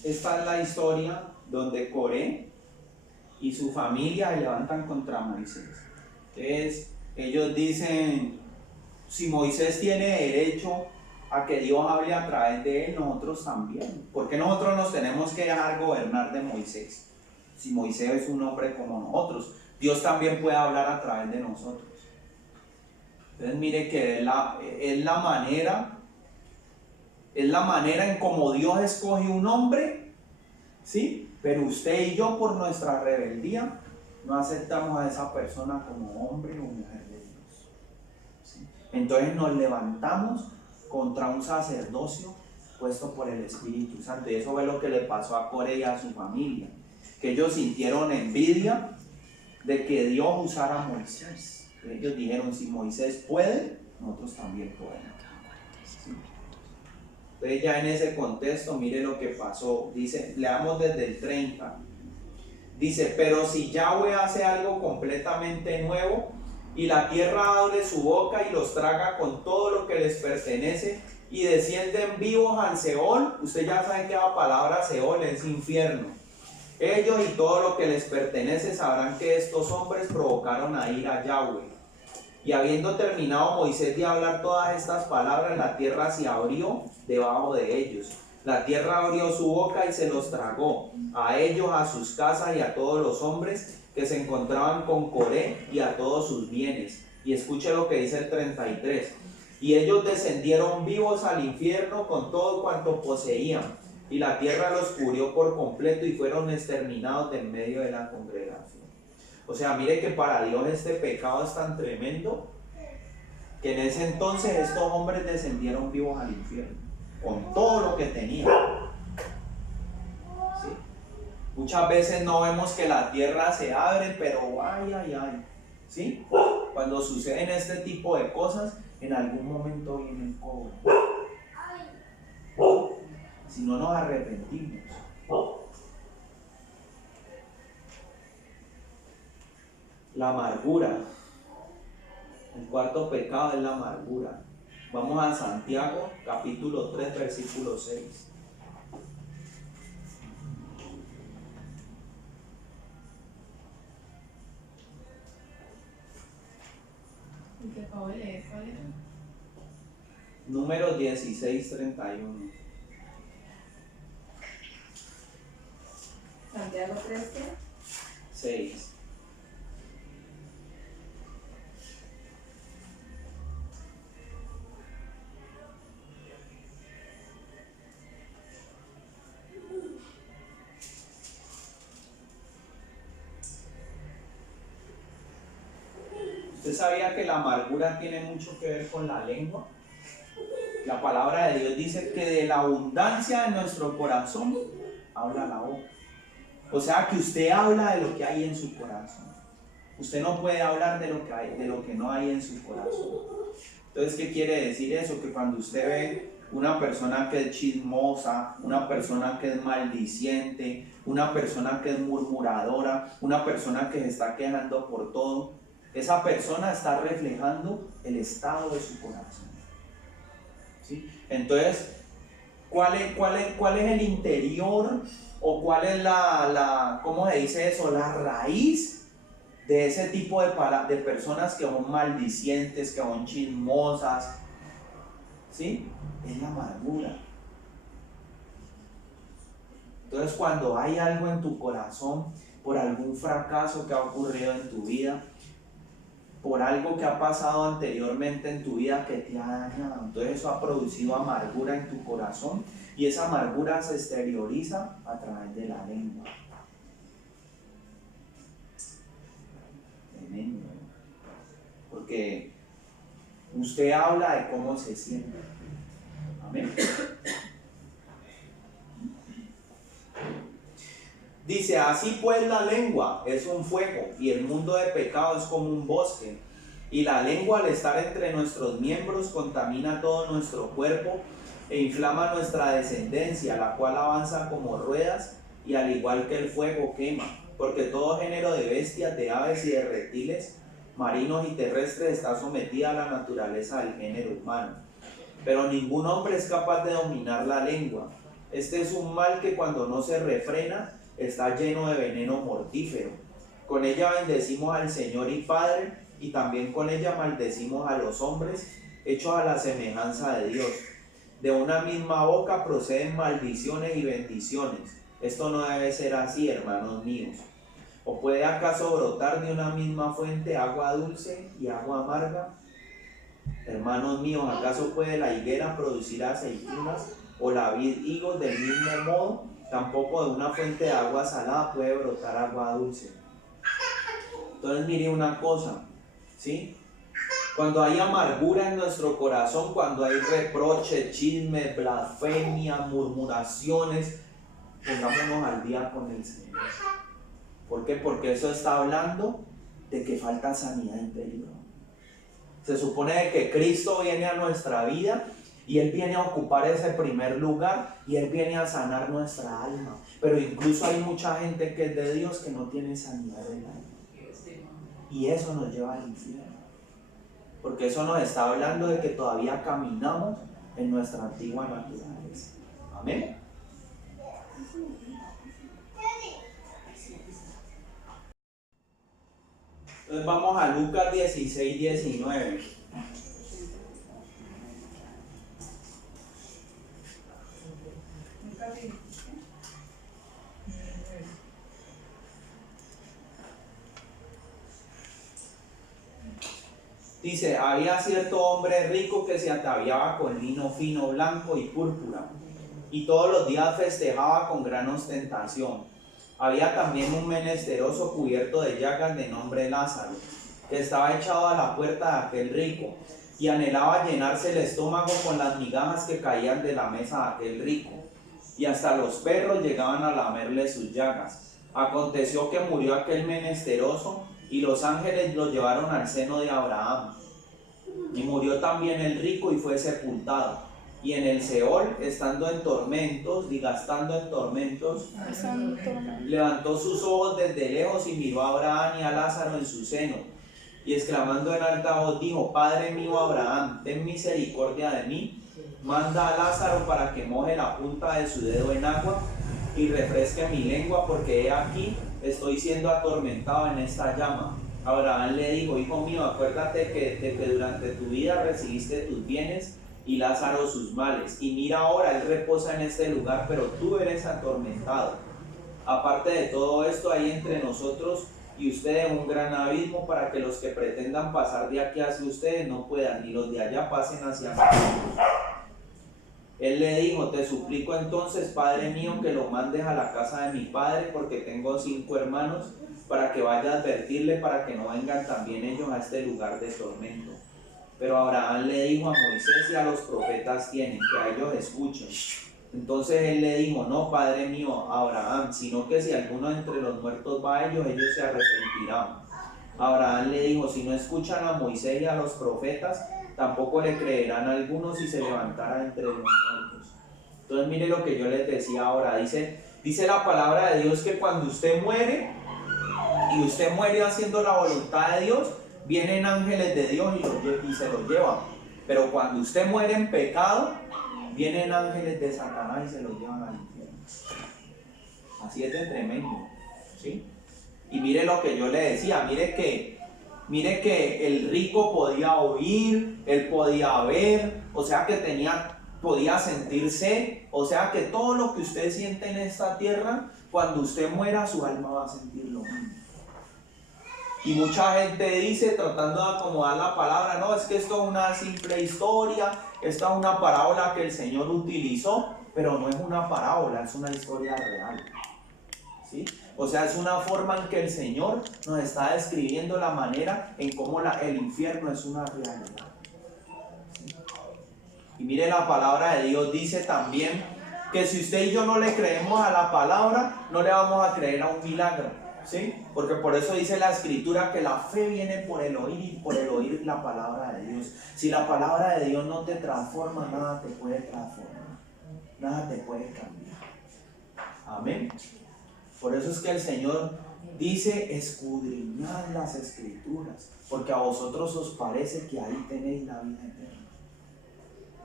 Esta es la historia donde Coré y su familia se levantan contra Moisés. Entonces, ellos dicen, si Moisés tiene derecho a que Dios hable a través de él, nosotros también. ¿Por qué nosotros nos tenemos que dejar gobernar de Moisés? Si Moisés es un hombre como nosotros, Dios también puede hablar a través de nosotros. Entonces mire que es la manera en cómo Dios escoge un hombre, ¿sí? Pero usted y yo, por nuestra rebeldía, no aceptamos a esa persona como hombre o mujer de Dios, ¿sí? Entonces nos levantamos contra un sacerdocio puesto por el Espíritu Santo. Y eso fue lo que le pasó a Coré y a su familia, que ellos sintieron envidia de que Dios usara a Moisés. Ellos dijeron, si Moisés puede, nosotros también podemos. ¿Sí? Entonces ya en ese contexto, mire lo que pasó. Dice, leamos desde el 30. Dice, pero si Yahweh hace algo completamente nuevo, y la tierra abre su boca y los traga con todo lo que les pertenece, y descienden vivos al Seol. Usted ya sabe que la palabra Seol es infierno. Ellos y todo lo que les pertenece sabrán que estos hombres provocaron a ira a Yahweh. Y habiendo terminado Moisés de hablar todas estas palabras, la tierra se abrió debajo de ellos. La tierra abrió su boca y se los tragó, a ellos, a sus casas y a todos los hombres que se encontraban con Coré y a todos sus bienes. Y escuche lo que dice el 33. Y ellos descendieron vivos al infierno con todo cuanto poseían. y la tierra los cubrió por completo y fueron exterminados de en medio de la congregación. O sea, mire que para Dios este pecado es tan tremendo que en ese entonces estos hombres descendieron vivos al infierno, con todo lo que tenían. ¿Sí? Muchas veces no vemos que la tierra se abre, pero ay, ay, ay. ¿Sí? Cuando suceden este tipo de cosas, en algún momento viene el cobro. Si no nos arrepentimos. La amargura. El cuarto pecado es la amargura. Vamos a Santiago, capítulo 3, versículo 6. ¿Y qué acabo de leer? ¿Cuál era? Número 16:31. Santiago 3, ¿qué? 6. ¿Usted sabía que la amargura tiene mucho que ver con la lengua? La palabra de Dios dice que de la abundancia de nuestro corazón habla la boca. O sea que usted habla de lo que hay en su corazón. Usted no puede hablar de lo que hay, de lo que no hay en su corazón. Entonces, ¿qué quiere decir eso? Que cuando usted ve una persona que es chismosa, una persona que es maldiciente, una persona que es murmuradora, una persona que se está quejando por todo, esa persona está reflejando el estado de su corazón. ¿Sí? Entonces, ¿cuál es el interior o cuál es ¿cómo se dice eso? La raíz de ese tipo de personas que son maldicientes, que son chismosas? ¿Sí? Es la amargura. Entonces, cuando hay algo en tu corazón, por algún fracaso que ha ocurrido en tu vida, por algo que ha pasado anteriormente en tu vida que te ha dañado, entonces eso ha producido amargura en tu corazón y esa amargura se exterioriza a través de la lengua. Tremendo. Porque usted habla de cómo se siente. Amén. Dice, así pues la lengua es un fuego y el mundo de pecado es como un bosque. Y la lengua al estar entre nuestros miembros contamina todo nuestro cuerpo e inflama nuestra descendencia, la cual avanza como ruedas y al igual que el fuego quema. Porque todo género de bestias, de aves y de reptiles, marinos y terrestres está sometida a la naturaleza del género humano. Pero ningún hombre es capaz de dominar la lengua. Este es un mal que cuando no se refrena está lleno de veneno mortífero. Con ella bendecimos al Señor y Padre, y también con ella maldecimos a los hombres, hechos a la semejanza de Dios. De una misma boca proceden maldiciones y bendiciones. Esto no debe ser así, hermanos míos. ¿O puede acaso brotar de una misma fuente agua dulce y agua amarga? Hermanos míos, ¿acaso puede la higuera producir aceitunas o la vid higos del mismo modo? Tampoco de una fuente de agua salada puede brotar agua dulce. Entonces mire una cosa, ¿sí? Cuando hay amargura en nuestro corazón, cuando hay reproche, chisme, blasfemia, murmuraciones, pongámonos al día con el Señor. ¿Por qué? Porque eso está hablando de que falta sanidad interior. Se supone que Cristo viene a nuestra vida y Él viene a ocupar ese primer lugar y Él viene a sanar nuestra alma. Pero incluso hay mucha gente que es de Dios que no tiene sanidad del alma. Y eso nos lleva al infierno. Porque eso nos está hablando de que todavía caminamos en nuestra antigua naturaleza. Amén. Entonces vamos a Lucas 16:19. Dice, había cierto hombre rico que se ataviaba con lino fino, blanco y púrpura, y todos los días festejaba con gran ostentación. Había también un menesteroso cubierto de llagas de nombre Lázaro, que estaba echado a la puerta de aquel rico, y anhelaba llenarse el estómago con las migajas que caían de la mesa de aquel rico, y hasta los perros llegaban a lamerle sus llagas. Aconteció que murió aquel menesteroso, y los ángeles lo llevaron al seno de Abraham. Y murió también el rico y fue sepultado. Y en el Seol, estando en tormentos, levantó sus ojos desde lejos y miró a Abraham y a Lázaro en su seno. Y exclamando en alta voz dijo: Padre mío Abraham, ten misericordia de mí. Manda a Lázaro para que moje la punta de su dedo en agua y refresque mi lengua, porque he aquí, estoy siendo atormentado en esta llama. Abraham le dijo: Hijo mío, acuérdate que durante tu vida recibiste tus bienes y Lázaro sus males, y mira ahora, él reposa en este lugar, pero tú eres atormentado. Aparte de todo esto, hay entre nosotros y ustedes un gran abismo, para que los que pretendan pasar de aquí hacia ustedes no puedan, ni los de allá pasen hacia nosotros. Él le dijo: te suplico entonces, Padre mío, que lo mandes a la casa de mi padre, porque tengo 5 hermanos, para que vaya a advertirle, para que no vengan también ellos a este lugar de tormento. Pero Abraham le dijo a Moisés y a los profetas tienen, que a ellos escuchen. Entonces él le dijo: no, Padre mío, Abraham, sino que si alguno entre los muertos va a ellos, ellos se arrepentirán. Abraham le dijo: si no escuchan a Moisés y a los profetas, tampoco le creerán algunos si se levantara entre los muertos. Entonces mire lo que yo les decía ahora, dice la palabra de Dios que cuando usted muere, y usted muere haciendo la voluntad de Dios, vienen ángeles de Dios y se los llevan. Pero cuando usted muere en pecado, vienen ángeles de Satanás y se los llevan al infierno. Así es de tremendo, ¿sí? Y mire lo que yo le decía, mire que el rico podía oír, él podía ver, o sea que podía sentirse, o sea que todo lo que usted siente en esta tierra, cuando usted muera, su alma va a sentir lo mismo. Y mucha gente dice, tratando de acomodar la palabra: no, es que esto es una simple historia, esta es una parábola que el Señor utilizó, pero no es una parábola, es una historia real, ¿sí? O sea, es una forma en que el Señor nos está describiendo la manera en cómo el infierno es una realidad, ¿sí? Y mire, la palabra de Dios dice también que si usted y yo no le creemos a la palabra, no le vamos a creer a un milagro, ¿sí? Porque por eso dice la Escritura que la fe viene por el oír y por el oír la palabra de Dios. Si la palabra de Dios no te transforma, nada te puede transformar, nada te puede cambiar. Amén. Por eso es que el Señor dice: escudriñad las Escrituras, porque a vosotros os parece que ahí tenéis la vida eterna,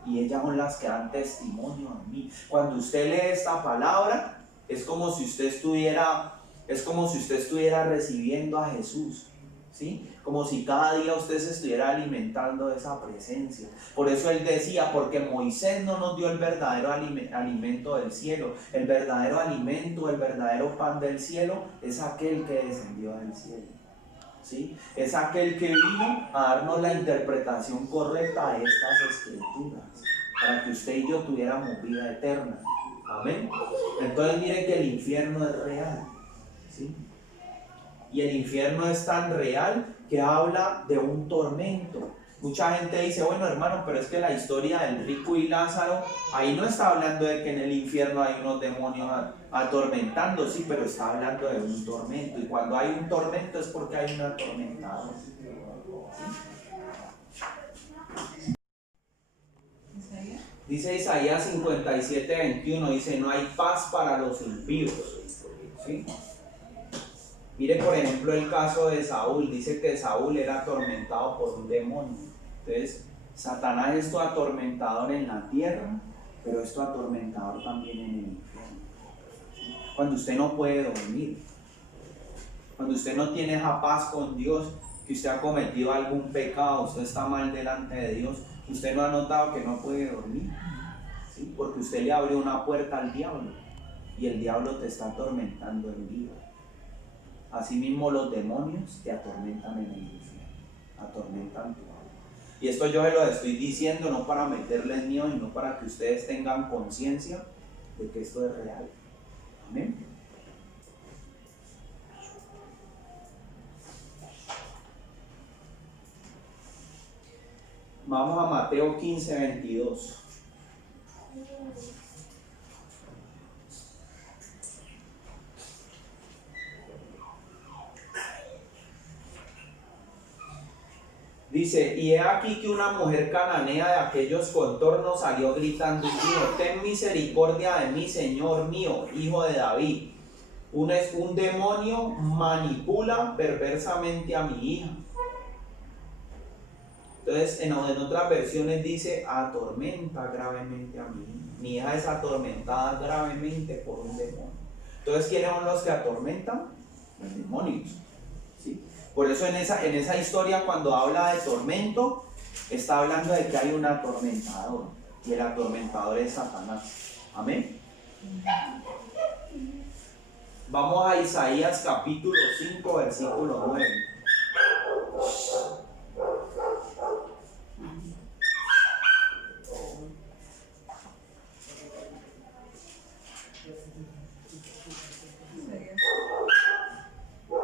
y ellas son las que dan testimonio a mí. Cuando usted lee esta palabra, es como si usted estuviera recibiendo a Jesús, ¿sí? Como si cada día usted se estuviera alimentando de esa presencia. Por eso él decía: porque Moisés no nos dio el verdadero alimento del cielo. El verdadero alimento, el verdadero pan del cielo es aquel que descendió del cielo, ¿sí? Es aquel que vino a darnos la interpretación correcta de estas Escrituras, para que usted y yo tuviéramos vida eterna. Amén. Entonces mire que el infierno es real, ¿sí? Y el infierno es tan real que habla de un tormento. Mucha gente dice: bueno, hermano, pero es que la historia del rico y Lázaro, ahí no está hablando de que en el infierno hay unos demonios atormentando, sí, pero está hablando de un tormento. Y cuando hay un tormento es porque hay un atormentador, ¿sí? Dice Isaías 57:21, dice: no hay paz para los impíos, ¿sí? Mire, por ejemplo, el caso de Saúl. Dice que Saúl era atormentado por un demonio. Entonces, Satanás es tu atormentador en la tierra, pero es tu atormentador también en el infierno. Cuando usted no puede dormir, cuando usted no tiene esa paz con Dios, que usted ha cometido algún pecado, usted está mal delante de Dios, usted no ha notado que no puede dormir, ¿sí? Porque usted le abrió una puerta al diablo, y el diablo te está atormentando en vida. Asimismo, los demonios te atormentan en el infierno, atormentan tu alma. Y esto yo se lo estoy diciendo no para meterles miedo, sino para que ustedes tengan conciencia de que esto es real. Amén. Vamos a Mateo 15:22. Dice, y he aquí que una mujer cananea de aquellos contornos salió gritando y dijo, ten misericordia de mí, Señor mío, hijo de David. Un demonio manipula perversamente a mi hija. Entonces, en otras versiones dice, atormenta gravemente a mi hija. Mi hija es atormentada gravemente por un demonio. Entonces, ¿quiénes son los que atormentan? Los demonios. ¿Sí? Por eso en esa historia, cuando habla de tormento, está hablando de que hay un atormentador. Y el atormentador es Satanás. Amén. Vamos a Isaías capítulo 5, versículo 9.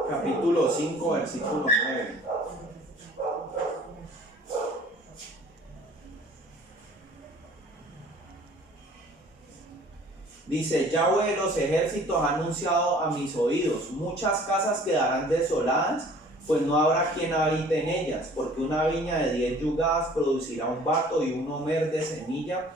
Capítulo 5, versículo 9. Dice, Yahweh de los ejércitos ha anunciado a mis oídos, muchas casas quedarán desoladas, pues no habrá quien habite en ellas, porque una viña de 10 yugadas producirá un bato y un homer de semilla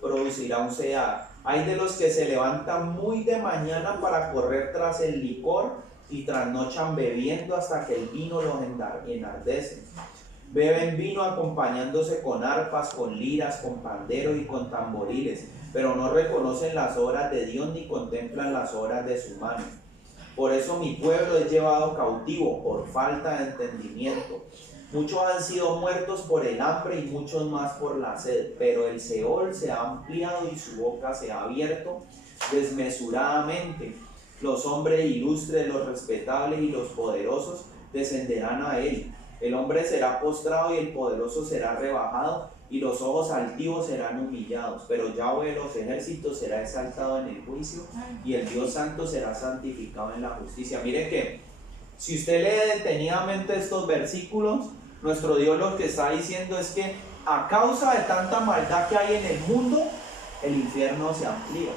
producirá un cedar. Hay de los que se levantan muy de mañana para correr tras el licor y trasnochan bebiendo hasta que el vino los enardece. Beben vino acompañándose con arpas, con liras, con panderos y con tamboriles, pero no reconocen las obras de Dios ni contemplan las obras de su mano. Por eso mi pueblo es llevado cautivo por falta de entendimiento. Muchos han sido muertos por el hambre y muchos más por la sed, pero el Seol se ha ampliado y su boca se ha abierto desmesuradamente. Los hombres ilustres, los respetables y los poderosos descenderán a él. El hombre será postrado y el poderoso será rebajado, y los ojos altivos serán humillados. Pero Yahweh de los ejércitos será exaltado en el juicio, y el Dios santo será santificado en la justicia. Mire que, si usted lee detenidamente estos versículos, nuestro Dios lo que está diciendo es que a causa de tanta maldad que hay en el mundo, el infierno se amplía.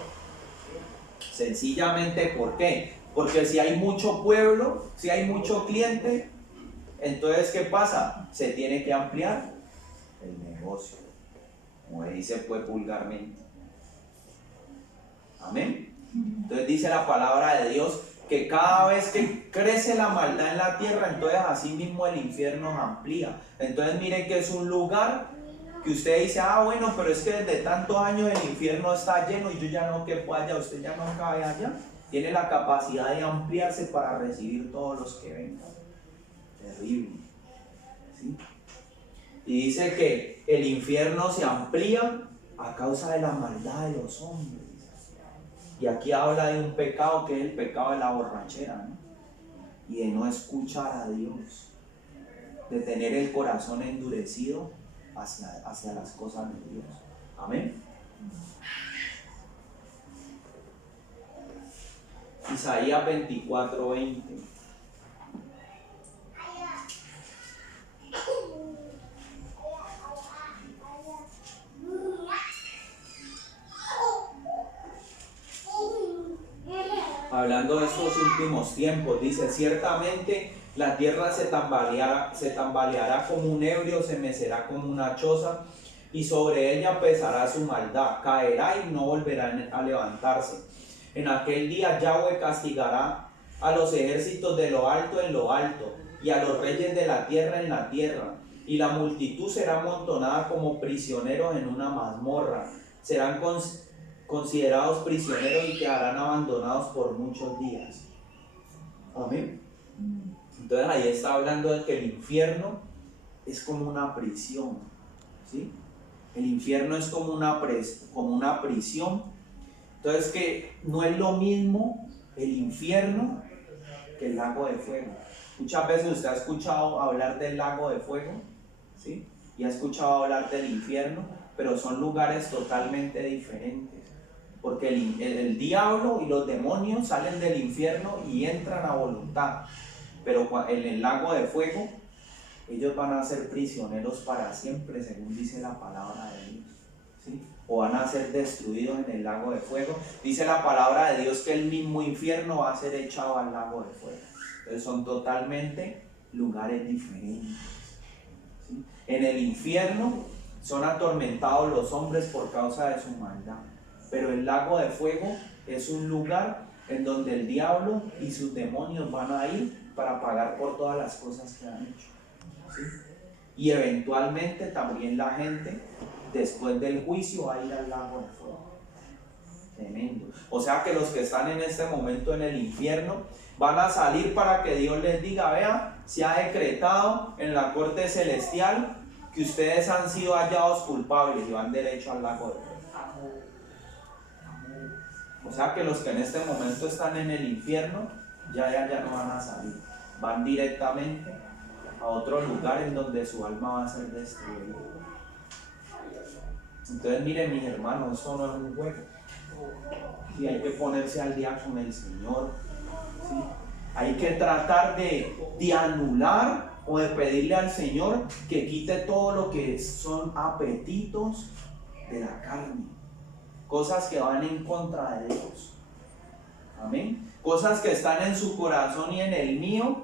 Sencillamente, ¿por qué? Porque si hay mucho pueblo, si hay mucho cliente, entonces, ¿qué pasa? Se tiene que ampliar el negocio, como dice pues vulgarmente. Amén. Entonces dice la palabra de Dios que cada vez que crece la maldad en la tierra, entonces así mismo el infierno amplía. Entonces miren que es un lugar que usted dice, bueno, pero es que desde tantos años el infierno está lleno y yo ya no quepo allá, usted ya no cabe allá. Tiene la capacidad de ampliarse para recibir todos los que vengan. Terrible. ¿Sí? Y dice que el infierno se amplía a causa de la maldad de los hombres. Y aquí habla de un pecado que es el pecado de la borrachera, ¿no? Y de no escuchar a Dios, de tener el corazón endurecido hacia las cosas de Dios. Amén. Isaías 24:20. Hablando de estos últimos tiempos, dice, ciertamente la tierra se tambaleará como un ebrio, se mecerá como una choza, y sobre ella pesará su maldad, caerá y no volverá a levantarse. En aquel día Yahweh castigará a los ejércitos de lo alto en lo alto, y a los reyes de la tierra en la tierra, y la multitud será amontonada como prisioneros en una mazmorra, serán considerados prisioneros y quedarán abandonados por muchos días. Amén. Entonces ahí está hablando de que el infierno es como una prisión, ¿sí? El infierno es como una prisión. Entonces que no es lo mismo el infierno que el lago de fuego. Muchas veces usted ha escuchado hablar del lago de fuego, ¿sí? Y ha escuchado hablar del infierno, pero son lugares totalmente diferentes. Porque el diablo y los demonios salen del infierno y entran a voluntad. Pero en el lago de fuego, ellos van a ser prisioneros para siempre, según dice la palabra de Dios, ¿sí? O van a ser destruidos en el lago de fuego. Dice la palabra de Dios que el mismo infierno va a ser echado al lago de fuego. Entonces son totalmente lugares diferentes, ¿sí? En el infierno son atormentados los hombres por causa de su maldad. Pero el lago de fuego es un lugar en donde el diablo y sus demonios van a ir para pagar por todas las cosas que han hecho, ¿sí? Y eventualmente también la gente, después del juicio, va a ir al lago de fuego. Tremendo. O sea que los que están en este momento en el infierno van a salir para que Dios les diga: vea, se ha decretado en la corte celestial que ustedes han sido hallados culpables y van derecho al lago de fuego. O sea que los que en este momento están en el infierno ya no van a salir, van directamente a otro lugar en donde su alma va a ser destruida. Entonces miren, mis hermanos, eso no es un juego. Sí, hay que ponerse al día con el Señor, ¿sí? Hay que tratar de anular o de pedirle al Señor que quite todo lo que son apetitos de la carne, cosas que van en contra de Dios. Amén. Cosas que están en su corazón y en el mío,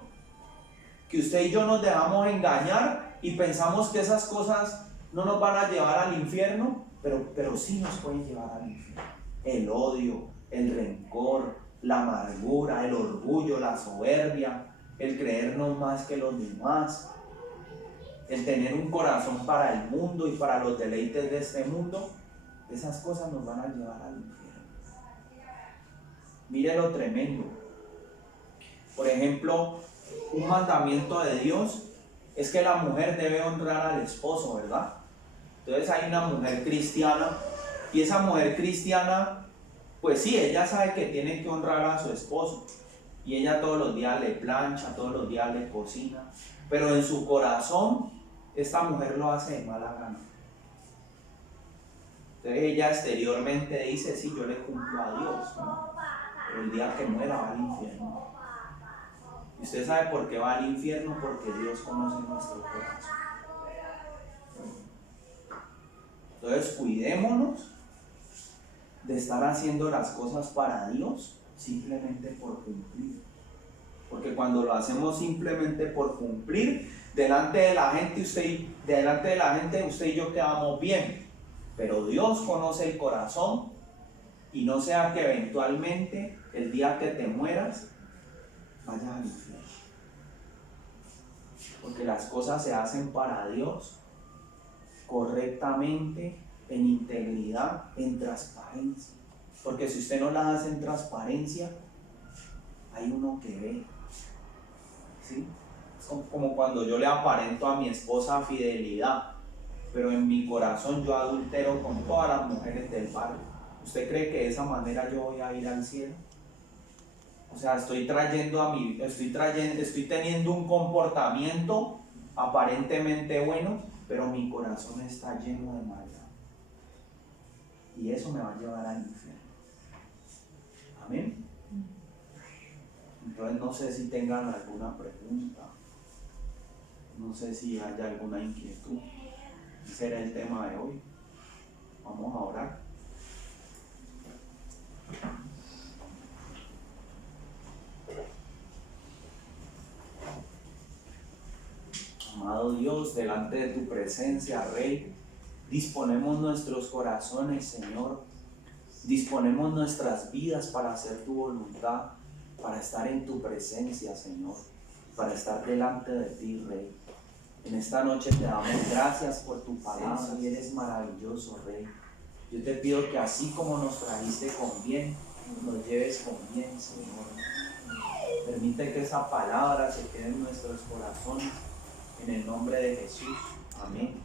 que usted y yo nos dejamos engañar y pensamos que esas cosas no nos van a llevar al infierno, pero sí nos pueden llevar al infierno. El odio, el rencor, la amargura, el orgullo, la soberbia, el creernos más que los demás, el tener un corazón para el mundo y para los deleites de este mundo. Esas cosas nos van a llevar al infierno. Mire lo tremendo. Por ejemplo, un mandamiento de Dios es que la mujer debe honrar al esposo, ¿verdad? Entonces hay una mujer cristiana y esa mujer cristiana, pues sí, ella sabe que tiene que honrar a su esposo y ella todos los días le plancha, todos los días le cocina, pero en su corazón esta mujer lo hace de mala gana. Entonces ella exteriormente dice: sí, yo le cumplo a Dios, ¿no? Pero el día que muera va al infierno. ¿Y usted sabe por qué va al infierno? Porque Dios conoce nuestro corazón. Entonces cuidémonos de estar haciendo las cosas para Dios simplemente por cumplir. Porque cuando lo hacemos simplemente por cumplir, delante de la gente usted y yo quedamos bien. Pero Dios conoce el corazón, y no sea que eventualmente el día que te mueras vayas al infierno. Porque las cosas se hacen para Dios correctamente, en integridad, en transparencia. Porque si usted no las hace en transparencia, hay uno que ve, ¿sí? Es como cuando yo le aparento a mi esposa fidelidad, pero en mi corazón yo adultero con todas las mujeres del barrio. ¿Usted cree que de esa manera yo voy a ir al cielo? O sea, estoy teniendo un comportamiento aparentemente bueno, pero mi corazón está lleno de maldad. Y eso me va a llevar al infierno. Amén. Entonces no sé si tengan alguna pregunta, no sé si haya alguna inquietud. Ese era el tema de hoy. Vamos a orar. Amado Dios, delante de tu presencia, Rey, disponemos nuestros corazones, Señor. Disponemos nuestras vidas para hacer tu voluntad, para estar en tu presencia, Señor, para estar delante de ti, Rey. En esta noche te damos gracias por tu palabra y eres maravilloso, Rey. Yo te pido que así como nos trajiste con bien, nos lleves con bien, Señor. Permite que esa palabra se quede en nuestros corazones, en el nombre de Jesús. Amén.